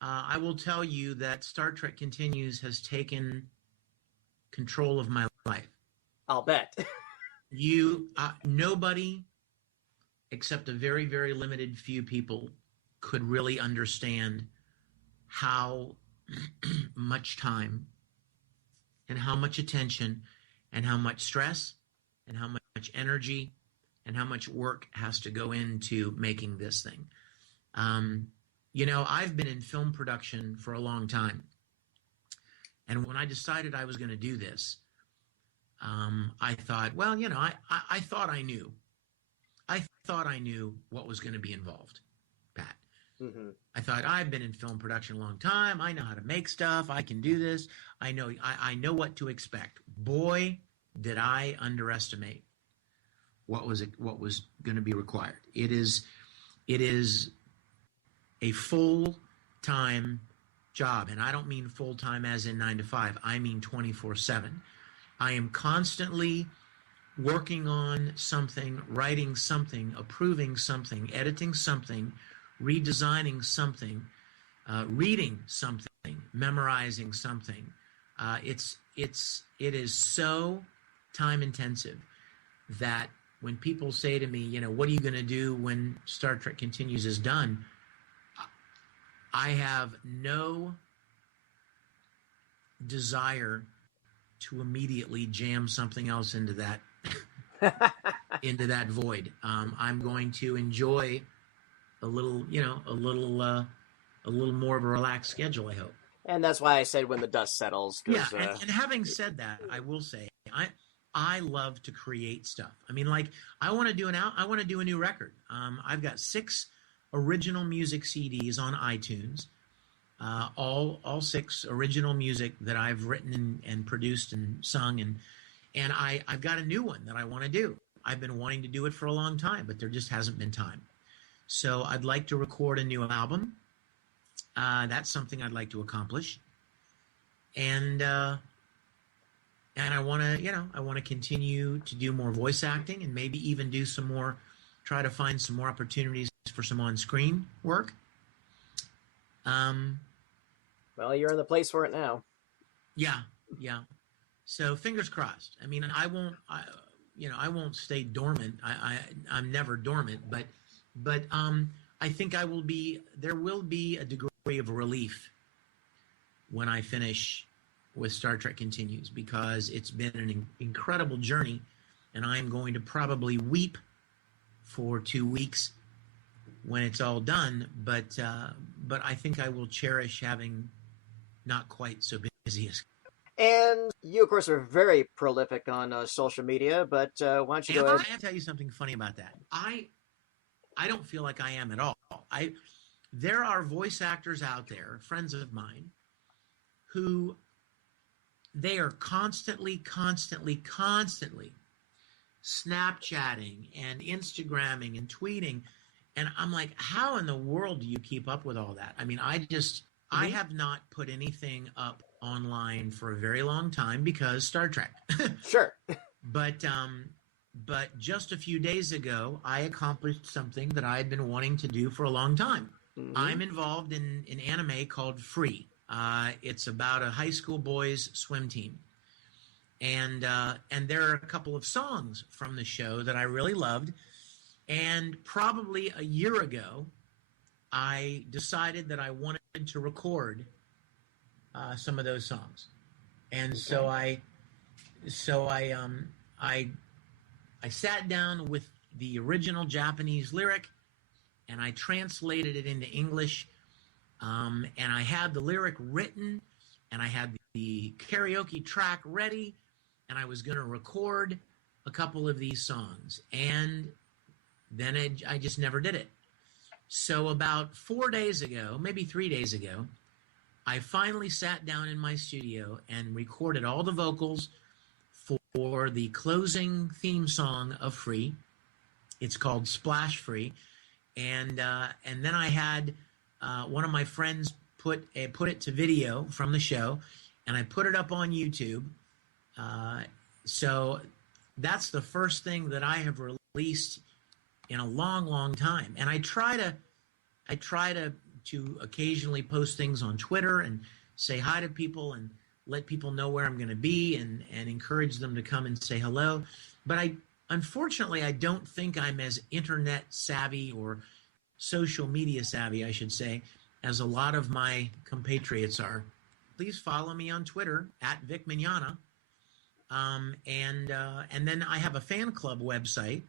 I will tell you that Star Trek Continues has taken control of my life. I'll bet. Nobody except a very, very limited few people could really understand how much time and how much attention and how much stress and how much energy and how much work has to go into making this thing. I've been in film production for a long time. And when I decided I was going to do this, I thought, well, I thought I knew. I thought I knew what was going to be involved, Pat. Mm-hmm. I thought, I've been in film production a long time. I know how to make stuff. I can do this. I know what to expect. Boy, did I underestimate what was going to be required. It is a full-time job, and I don't mean full-time as in 9 to 5. I mean 24/7. I am constantly working on something, writing something, approving something, editing something, redesigning something, reading something, memorizing something. It is so time intensive that when people say to me, what are you going to do when Star Trek Continues is done? I have no desire to immediately jam something else into that void. I'm going to enjoy a little more of a relaxed schedule, I hope. And that's why I said when the dust settles. Yeah, and having said that, I will say I love to create stuff. I mean, like I want to do a new record. I've got 6 original music CDs on iTunes. All 6 original music that I've written and produced and sung, and I've got a new one that I want to do. I've been wanting to do it for a long time, but there just hasn't been time. So I'd like to record a new album. That's something I'd like to accomplish, and I want to continue to do more voice acting and maybe even do try to find some more opportunities for some on-screen work. Well, you're in the place for it now. Yeah. So fingers crossed. I mean, I won't stay dormant. I'm never dormant, but I think there will be a degree of relief when I finish with Star Trek Continues, because it's been an incredible journey, and I'm going to probably weep for 2 weeks when it's all done, but I think I will cherish having not quite so busy as. And you, of course, are very prolific on social media, but why don't you go ahead? I have to tell you something funny about that. I don't feel like I am at all. There are voice actors out there, friends of mine, who they are constantly Snapchatting and Instagramming and tweeting. And I'm like, how in the world do you keep up with all that? I mean, I have not put anything up online for a very long time because Star Trek. Sure. But just a few days ago, I accomplished something that I had been wanting to do for a long time. Mm-hmm. I'm involved in an anime called Free. It's about a high school boys swim team. And there are a couple of songs from the show that I really loved. And probably a year ago, I decided that I wanted to record some of those songs. And okay. so I sat down with the original Japanese lyric, and I translated it into English. And I had the lyric written, and I had the karaoke track ready, and I was going to record a couple of these songs. And then I just never did it. So about 4 days ago, maybe 3 days ago, I finally sat down in my studio and recorded all the vocals for the closing theme song of Free. It's called Splash Free. And then I had one of my friends put it to video from the show, and I put it up on YouTube. So that's the first thing that I have released in a long, long time. And I try to occasionally post things on Twitter and say hi to people and let people know where I'm going to be and encourage them to come and say hello. But unfortunately, I don't think I'm as internet savvy or social media savvy, I should say, as a lot of my compatriots are. Please follow me on Twitter at Vic Mignogna. And then I have a fan club website.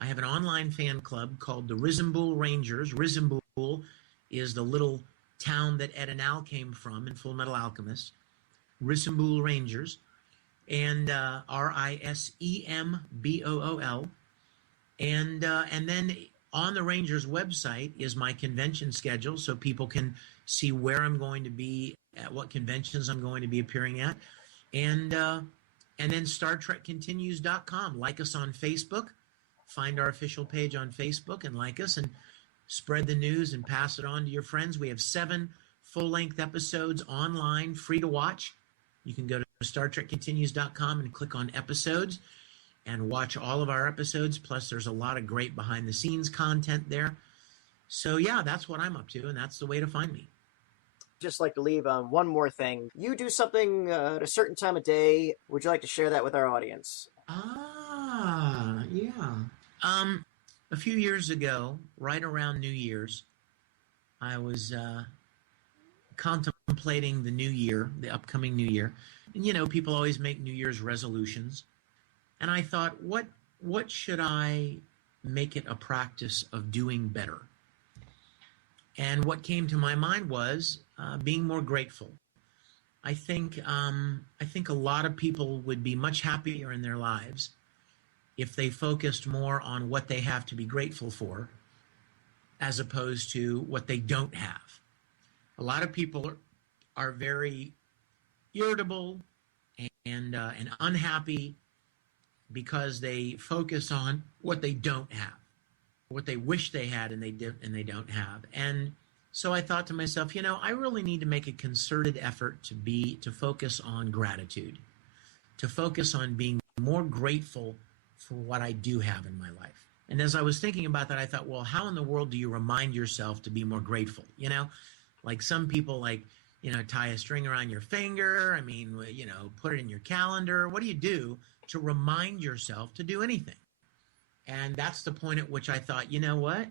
I have an online fan club called the Risenbull Rangers. Risenbull is the little town that Ed and Al came from in Fullmetal Alchemist. Risenbull Rangers. And RISEMBOOL. And then on the Rangers website is my convention schedule, so people can see where I'm going to be, at what conventions I'm going to be appearing at. And then StarTrekContinues.com. Like us on Facebook. Find our official page on Facebook and like us and spread the news and pass it on to your friends. We have 7 full-length episodes online, free to watch. You can go to StarTrekContinues.com and click on episodes and watch all of our episodes. Plus, there's a lot of great behind-the-scenes content there. So, yeah, that's what I'm up to, and that's the way to find me. Just like to leave on one more thing. You do something at a certain time of day. Would you like to share that with our audience? Yeah. A few years ago, right around New Year's, I was contemplating the new year, the upcoming new year. And, you know, people always make New Year's resolutions. And I thought, what should I make it a practice of doing better? And what came to my mind was being more grateful. I think a lot of people would be much happier in their lives if they focused more on what they have to be grateful for, as opposed to what they don't have. A lot of people are very irritable and unhappy because they focus on what they don't have, what they wish they had and they don't have. And so I thought to myself, you know, I really need to make a concerted effort to focus on gratitude, to focus on being more grateful for what I do have in my life. And as I was thinking about that, I thought, well, how in the world do you remind yourself to be more grateful? You know, like some people tie a string around your finger. I mean, put it in your calendar. What do you do to remind yourself to do anything? And that's the point at which I thought, you know what?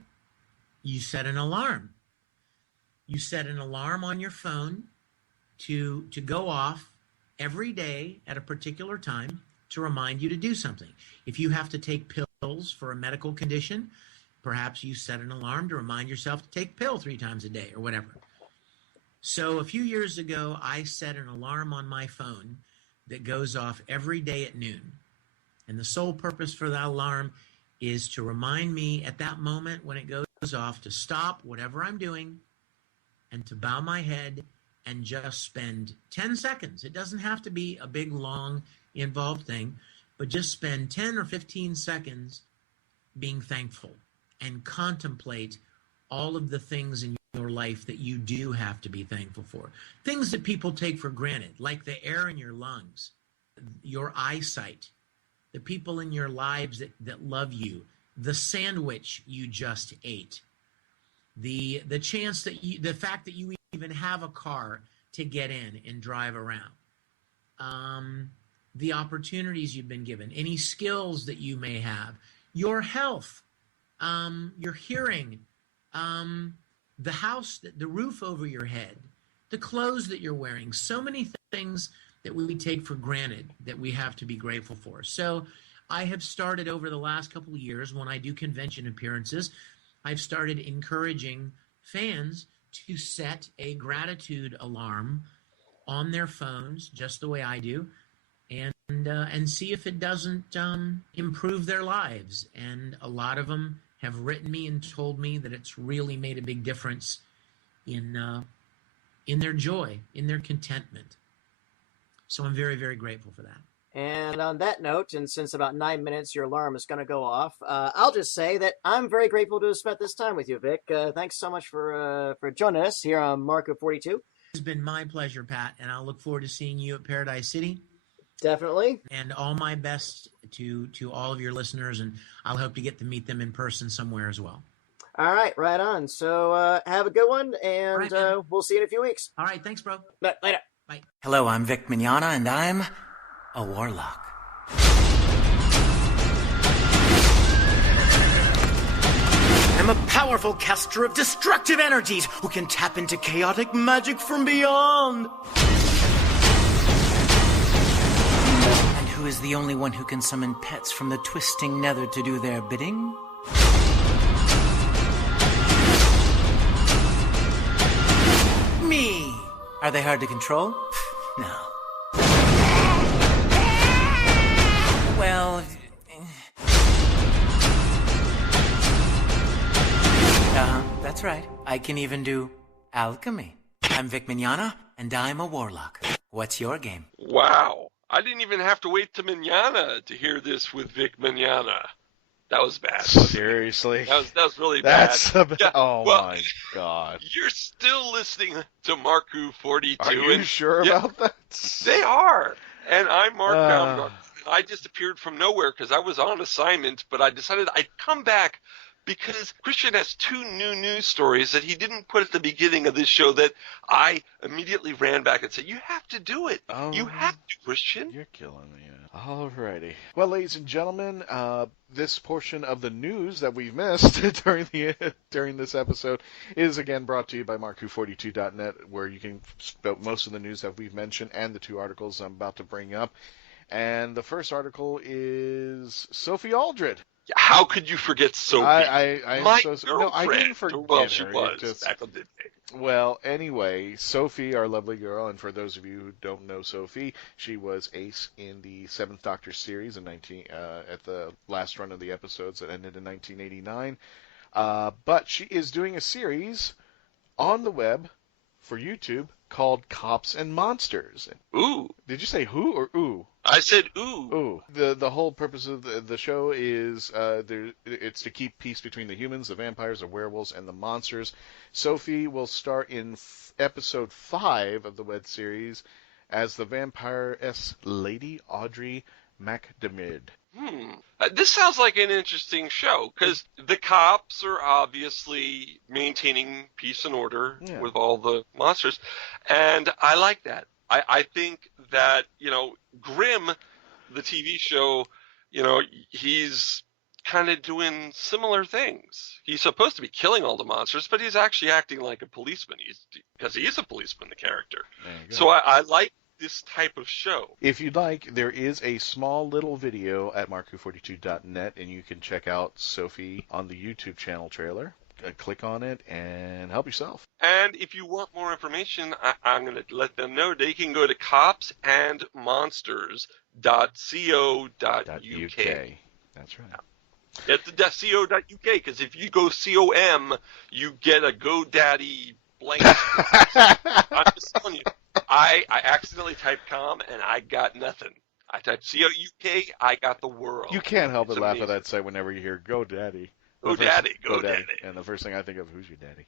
You set an alarm. You set an alarm on your phone to go off every day at a particular time to remind you to do something. If you have to take pills for a medical condition, perhaps you set an alarm to remind yourself to take pill 3 times a day or whatever. So a few years ago, I set an alarm on my phone that goes off every day at noon. And the sole purpose for that alarm is to remind me at that moment when it goes off to stop whatever I'm doing and to bow my head and just spend 10 seconds. It doesn't have to be a big, long, involved thing, but just spend 10 or 15 seconds being thankful and contemplate all of the things in your life that you do have to be thankful for. Things that people take for granted, like the air in your lungs, your eyesight, the people in your lives that love you, the sandwich you just ate, the chance that the fact that you even have a car to get in and drive around, the opportunities you've been given, any skills that you may have, your health, your hearing, the house, the roof over your head, the clothes that you're wearing, so many things that we take for granted that we have to be grateful for. So I have started over the last couple of years, when I do convention appearances, I've started encouraging fans to set a gratitude alarm on their phones, just the way I do, and see if it doesn't improve their lives. And a lot of them have written me and told me that it's really made a big difference in their joy, in their contentment. So I'm very, very grateful for that. And on that note, and since about 9 minutes your alarm is going to go off, I'll just say that I'm very grateful to have spent this time with you, Vic. Thanks so much for joining us here on MarkWHO42. It's been my pleasure, Pat, and I'll look forward to seeing you at Paradise City. Definitely. And all my best to all of your listeners, and I'll hope to get to meet them in person somewhere as well. All right, right on. So have a good one, and we'll see you in a few weeks. All right, thanks, bro. Later. Bye. Hello, I'm Vic Mignogna, and I'm a warlock. I'm a powerful caster of destructive energies who can tap into chaotic magic from beyond. And who is the only one who can summon pets from the twisting nether to do their bidding? Me. Are they hard to control? No. Well, that's right. I can even do alchemy. I'm Vic Mignogna, and I'm a warlock. What's your game? Wow. I didn't even have to wait to Mignogna to hear this with Vic Mignogna. That was bad. Seriously? That was really That's bad. My God. You're still listening to MarkWHO42. Are you sure about that? They are. And I'm Mark Baumgarten. I just appeared from nowhere because I was on assignment, but I decided I'd come back because Christian has 2 new news stories that he didn't put at the beginning of this show that I immediately ran back and said, you have to do it. You have to, Christian. You're killing me. Alrighty. Well, ladies and gentlemen, this portion of the news that we've missed during this episode is again brought to you by mark-who42.net, where you can spell most of the news that we've mentioned and the 2 articles I'm about to bring up. And the first article is Sophie Aldred. How could you forget Sophie? My girlfriend. No, I didn't forget well, she her. was back on the day. Well, anyway, Sophie, our lovely girl, and for those of you who don't know Sophie, she was Ace in the 7th Doctor series in at the last run of the episodes that ended in 1989. But she is doing a series on the web for YouTube called Cops and Monsters. Ooh. Did you say who or ooh? I said ooh. Ooh. The whole purpose of the show is it's to keep peace between the humans, the vampires, the werewolves, and the monsters. Sophie will star in episode 5 of the web series as the vampire-esque Lady Audrey MacDiarmid. This sounds like an interesting show, because the cops are obviously maintaining peace and order with all the monsters, and I like that. I think that, Grimm, the TV show, he's kind of doing similar things. He's supposed to be killing all the monsters, but he's actually acting like a policeman, because he is a policeman, the character. So I like this type of show. If you'd like, there is a small little video at mark-who42.net, and you can check out Sophie on the YouTube channel trailer. Click on it and help yourself. And if you want more information, I'm going to let them know. They can go to copsandmonsters.co.uk. That's right. It's the .co.uk, because if you go .com, you get a GoDaddy blank. I'm just telling you. I accidentally typed com, and I got nothing. I typed COUK, I got the world. You can't help but laugh at that site whenever you hear GoDaddy. Go Daddy. And the first thing I think of, who's your daddy?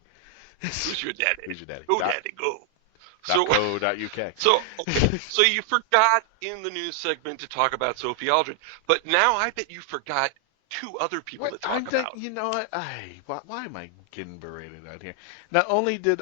Who's your daddy? Who's your daddy? Go Daddy, go. .co.uk. So you forgot in the news segment to talk about Sophie Aldred, but now I bet you forgot 2 other people to talk about. You know what? Why am I getting berated out here? Not only did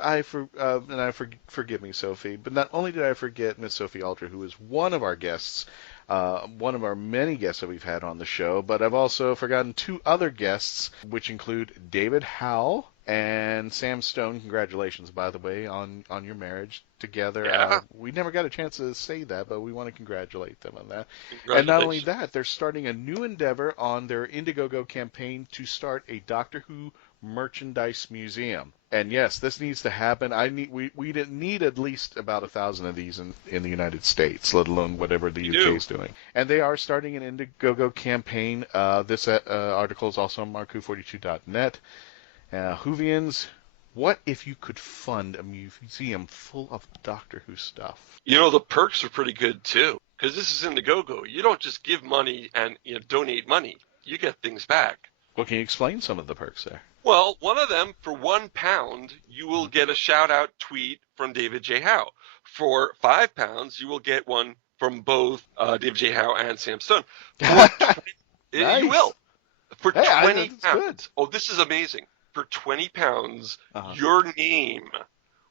forgive me, Sophie, but not only did I forget Miss Sophie Aldred, who is one of our guests, one of our many guests that we've had on the show, but I've also forgotten 2 other guests, which include David Howell and Sam Stone. Congratulations, by the way, on your marriage together. Yeah. We never got a chance to say that, but we want to congratulate them on that. And not only that, they're starting a new endeavor on their Indiegogo campaign to start a Doctor Who merchandise museum. And yes, this needs to happen. We need at least about 1,000 of these in the United States, let alone whatever the UK is doing. And they are starting an Indiegogo campaign. This article is also on mark-who42.net. WHOvians, What if you could fund a museum full of Doctor Who stuff? You know, the perks are pretty good, too, because this is Indiegogo. You don't just give money and donate money. You get things back. Well, can you explain some of the perks there? Well, one of them, for £1, you will get a shout-out tweet from David J. Howe. For £5, you will get one from both David J. Howe and Sam Stone. Nice. You will. For £20. Good. Oh, this is amazing. For £20, your name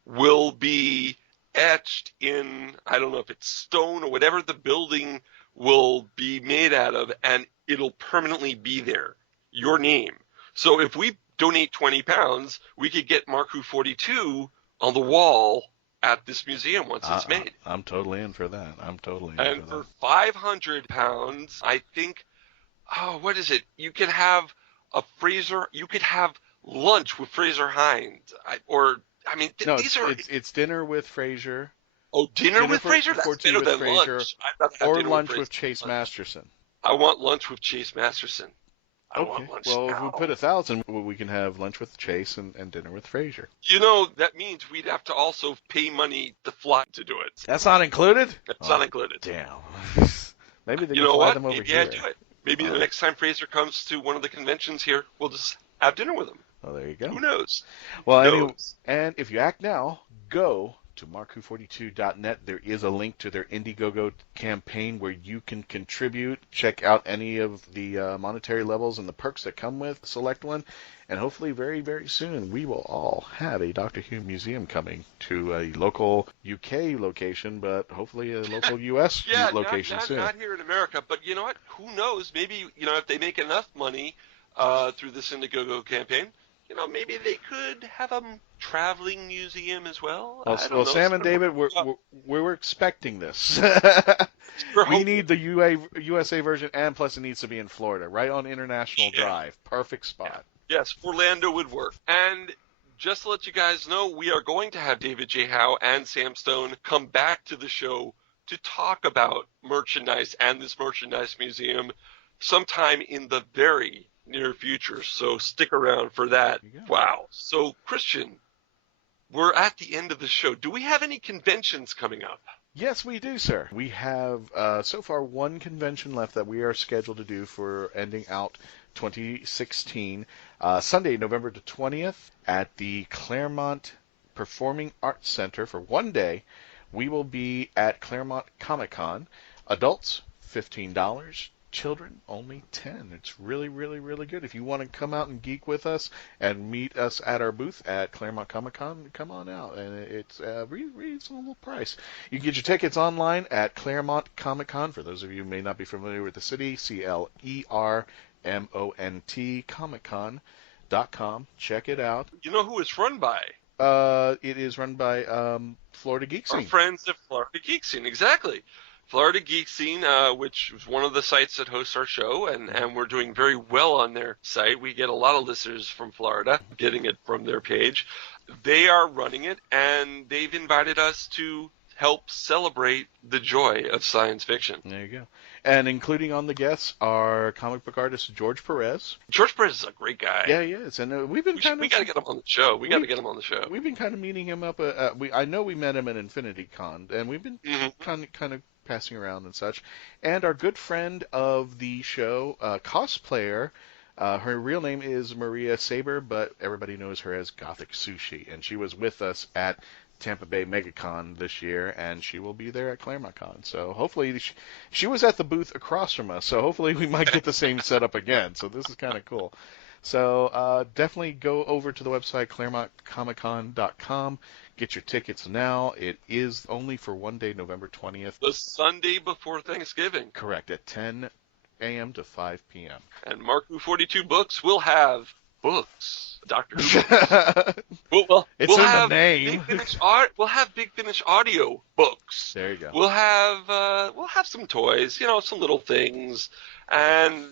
will be etched in, I don't know if it's stone or whatever the building will be made out of, and it'll permanently be there. Your name. So if we donate £20, we could get MarkWHO42 on the wall at this museum once it's made. I'm totally in for that. And for £500, I think, what is it? You can have a Fraser. You could have lunch with Fraser Hines, it's dinner with Fraser. Oh, dinner with Fraser? That's better than lunch. Or lunch with Chase Masterson. I want lunch with Chase Masterson. I Okay. want lunch Well, now. if we put 1,000, we can have lunch with Chase and dinner with Fraser. You know, that means we'd have to also pay money to fly to do it. That's not included? That's not included. Damn. Maybe they You can know fly what? them over Maybe here. I'd do it. Maybe the next time Fraser comes to one of the conventions here, we'll just have dinner with him. Well, there you go. Who knows? Well, anyway, and if you act now, go to markwho42.net. There is a link to their Indiegogo campaign where you can contribute. Check out any of the monetary levels and the perks that come with select one. And hopefully very, very soon we will all have a Doctor Who museum coming to a local UK location, but hopefully a local US location soon. Not here in America, but you know what? Who knows? Maybe, if they make enough money through this Indiegogo campaign, maybe they could have a traveling museum as well. Well, Sam and David, we're expecting this. We need the USA version, and plus it needs to be in Florida, right on International Drive. Perfect spot. Yes, Orlando would work. And just to let you guys know, we are going to have David J. Howe and Sam Stone come back to the show to talk about merchandise and this merchandise museum sometime in the very near future. So stick around for that. Wow. So, Christian, we're at the end of the show. Do we have any conventions coming up? Yes, we do, sir. We have so far one convention left that we are scheduled to do for ending out 2016. Sunday, November the 20th, at the Claremont Performing Arts Center for one day. We will be at Claremont Comic-Con. Adults, $15. Children, only $10. It's really, really, really good. If you want to come out and geek with us and meet us at our booth at Claremont Comic-Con, come on out. And it's a reasonable price. You can get your tickets online at Claremont Comic-Con. For those of you who may not be familiar with the city, CLERMONT, comiccon.com. Check it out. You know who it's run by? It is run by Florida Geek Scene. Our friends at Florida Geek Scene, exactly. Florida Geek Scene, which is one of the sites that hosts our show, and we're doing very well on their site. We get a lot of listeners from Florida, getting it from their page. They are running it, and they've invited us to help celebrate the joy of science fiction. There you go. And including on the guests are comic book artist George Perez. George Perez is a great guy. Yeah, he is. And we got to get him on the show. We got to get him on the show. We've been kind of meeting him up. I know we met him at Infinity Con, and we've been kind of passing around and such. And our good friend of the show, cosplayer, her real name is Maria Saber, but everybody knows her as Gothic Sushi. And she was with us at Tampa Bay MegaCon this year, and she will be there at Claremont Con. So hopefully, she was at the booth across from us, so hopefully we might get the same setup again. So this is kind of cool. So definitely go over to the website, ClaremontComicCon.com. Get your tickets now. It is only for one day, November 20th. The Sunday before Thanksgiving. Correct, at 10 a.m. to 5 p.m. And MarkWHO42 Books will have books. Doctor Who. We'll have the name. We'll have Big Finish audio books. There you go. We'll have some toys, some little things, and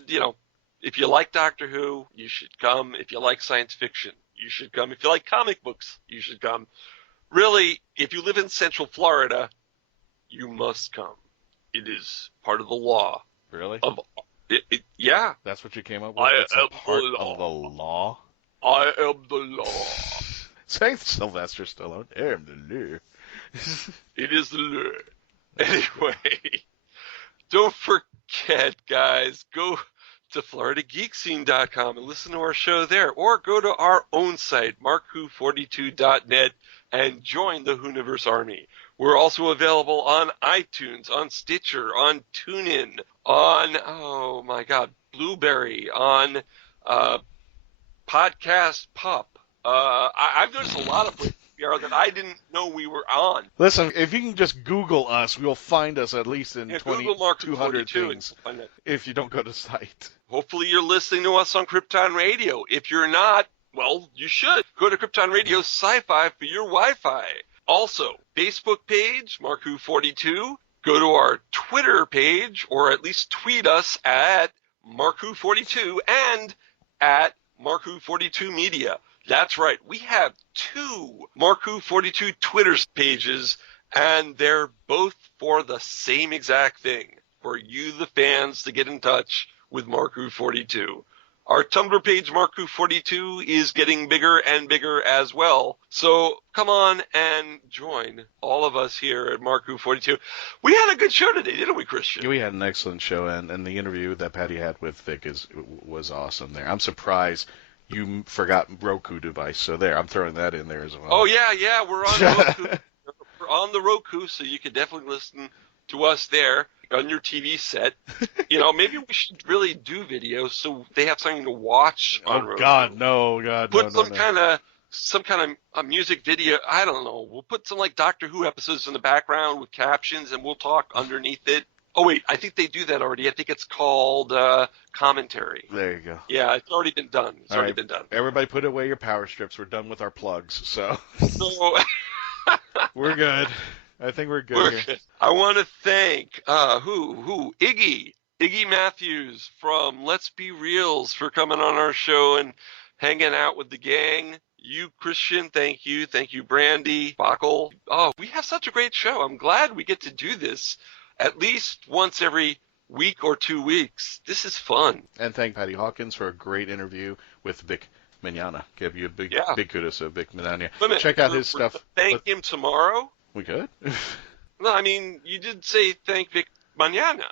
if you like Doctor Who, you should come. If you like science fiction, you should come. If you like comic books, you should come. Really, if you live in Central Florida, you must come. It is part of the law. Really? Yeah. That's what you came up with? It's a part of the law? I am the law. Saying Sylvester Stallone, I'm the lure. It is the lure. Anyway, don't forget, guys, go to FloridaGeekScene.com and listen to our show there, or go to our own site, markwho42.net, and join the WHOniverse Army. We're also available on iTunes, on Stitcher, on TuneIn, on, oh my God, Blueberry, on Podcast Pup. I've noticed a lot of places that I didn't know we were on. Listen, if you can just Google us, you'll find us at least in 200 things if you don't go to the site. Hopefully you're listening to us on Krypton Radio. If you're not, well, you should. Go to Krypton Radio Sci-Fi for your Wi-Fi. Also, Facebook page, MarkWHO42. Go to our Twitter page, or at least tweet us at MarkWHO42 and at MarkWHO42 Media. That's right. We have 2 MarkWHO42 Twitter pages, and they're both for the same exact thing, for you, the fans, to get in touch with MarkWHO42. Our Tumblr page, MarkWHO42, is getting bigger and bigger as well. So come on and join all of us here at MarkWHO42. We had a good show today, didn't we, Christian? We had an excellent show, and the interview that Patty had with Vic was awesome there. I'm surprised you forgot Roku device, so there, I'm throwing that in there as well. Oh, yeah, we're on Roku. We're on the Roku, so you can definitely listen to us there on your TV set. You know, maybe we should really do videos so they have something to watch on Roku. God, no. Put some kind of music video. I don't know. We'll put some like Doctor Who episodes in the background with captions, and we'll talk underneath it. Oh, wait, I think they do that already. I think it's called commentary. There you go. Yeah, it's already been done. It's already been done. Everybody put away your power strips. We're done with our plugs, so we're good. I think we're good here. Good. I want to thank, Iggy Matthews from Let's Be Reelz for coming on our show and hanging out with the gang. You, Christian, thank you. Thank you, Brandi Bachle. Oh, we have such a great show. I'm glad we get to do this at least once every week or 2 weeks. This is fun. And thank Patty Hawkins for a great interview with Vic Mignogna. Give you a big kudos to Vic Mignogna. Check out his stuff. Thank him tomorrow? We could. No, I mean, you did say thank Vic Mignogna.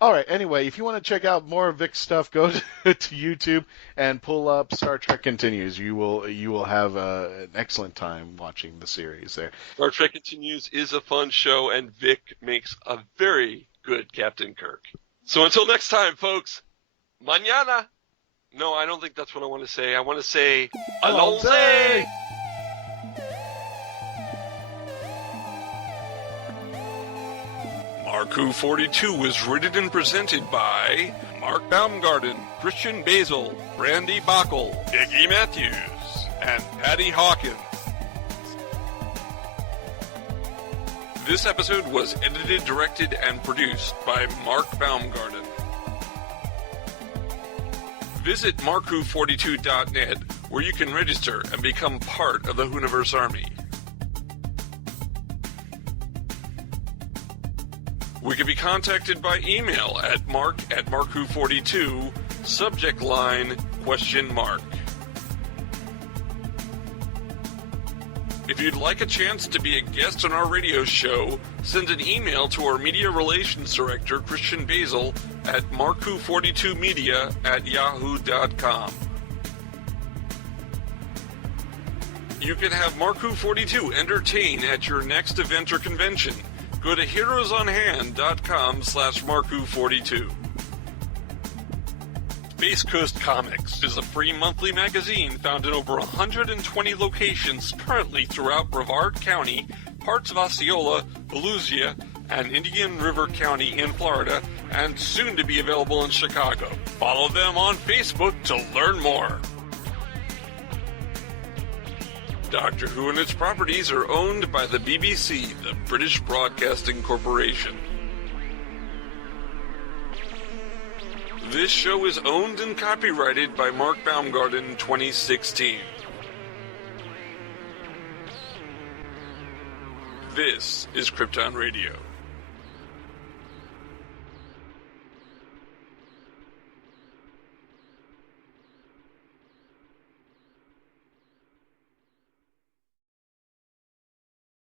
All right. Anyway, if you want to check out more of Vic's stuff, go to YouTube and pull up Star Trek Continues. You will have an excellent time watching the series there. Star Trek Continues is a fun show, and Vic makes a very good Captain Kirk. So until next time, folks, mañana. No, I don't think that's what I want to say. I want to say alonze. MarkWHO42 was written and presented by Mark Baumgarten, Christian Bachle, Brandi Bachle, Iggy Matthews, and Patty Hawkins. This episode was edited, directed, and produced by Mark Baumgarten. Visit markwho42.net, where you can register and become part of the WHOniverse Army. We can be contacted by email at mark@markwho42, subject line, ? If you'd like a chance to be a guest on our radio show, send an email to our Media Relations Director, Christian Bachle, at markwho42media@yahoo.com. You can have MarkWHO42 entertain at your next event or convention. Go to heroesonhand.com/MarkWHO42. Space Coast Comics is a free monthly magazine found in over 120 locations currently throughout Brevard County, parts of Osceola, Volusia, and Indian River County in Florida, and soon to be available in Chicago. Follow them on Facebook to learn more. Doctor Who and its properties are owned by the BBC, the British Broadcasting Corporation. This show is owned and copyrighted by Mark Baumgarten 2016. This is Krypton Radio.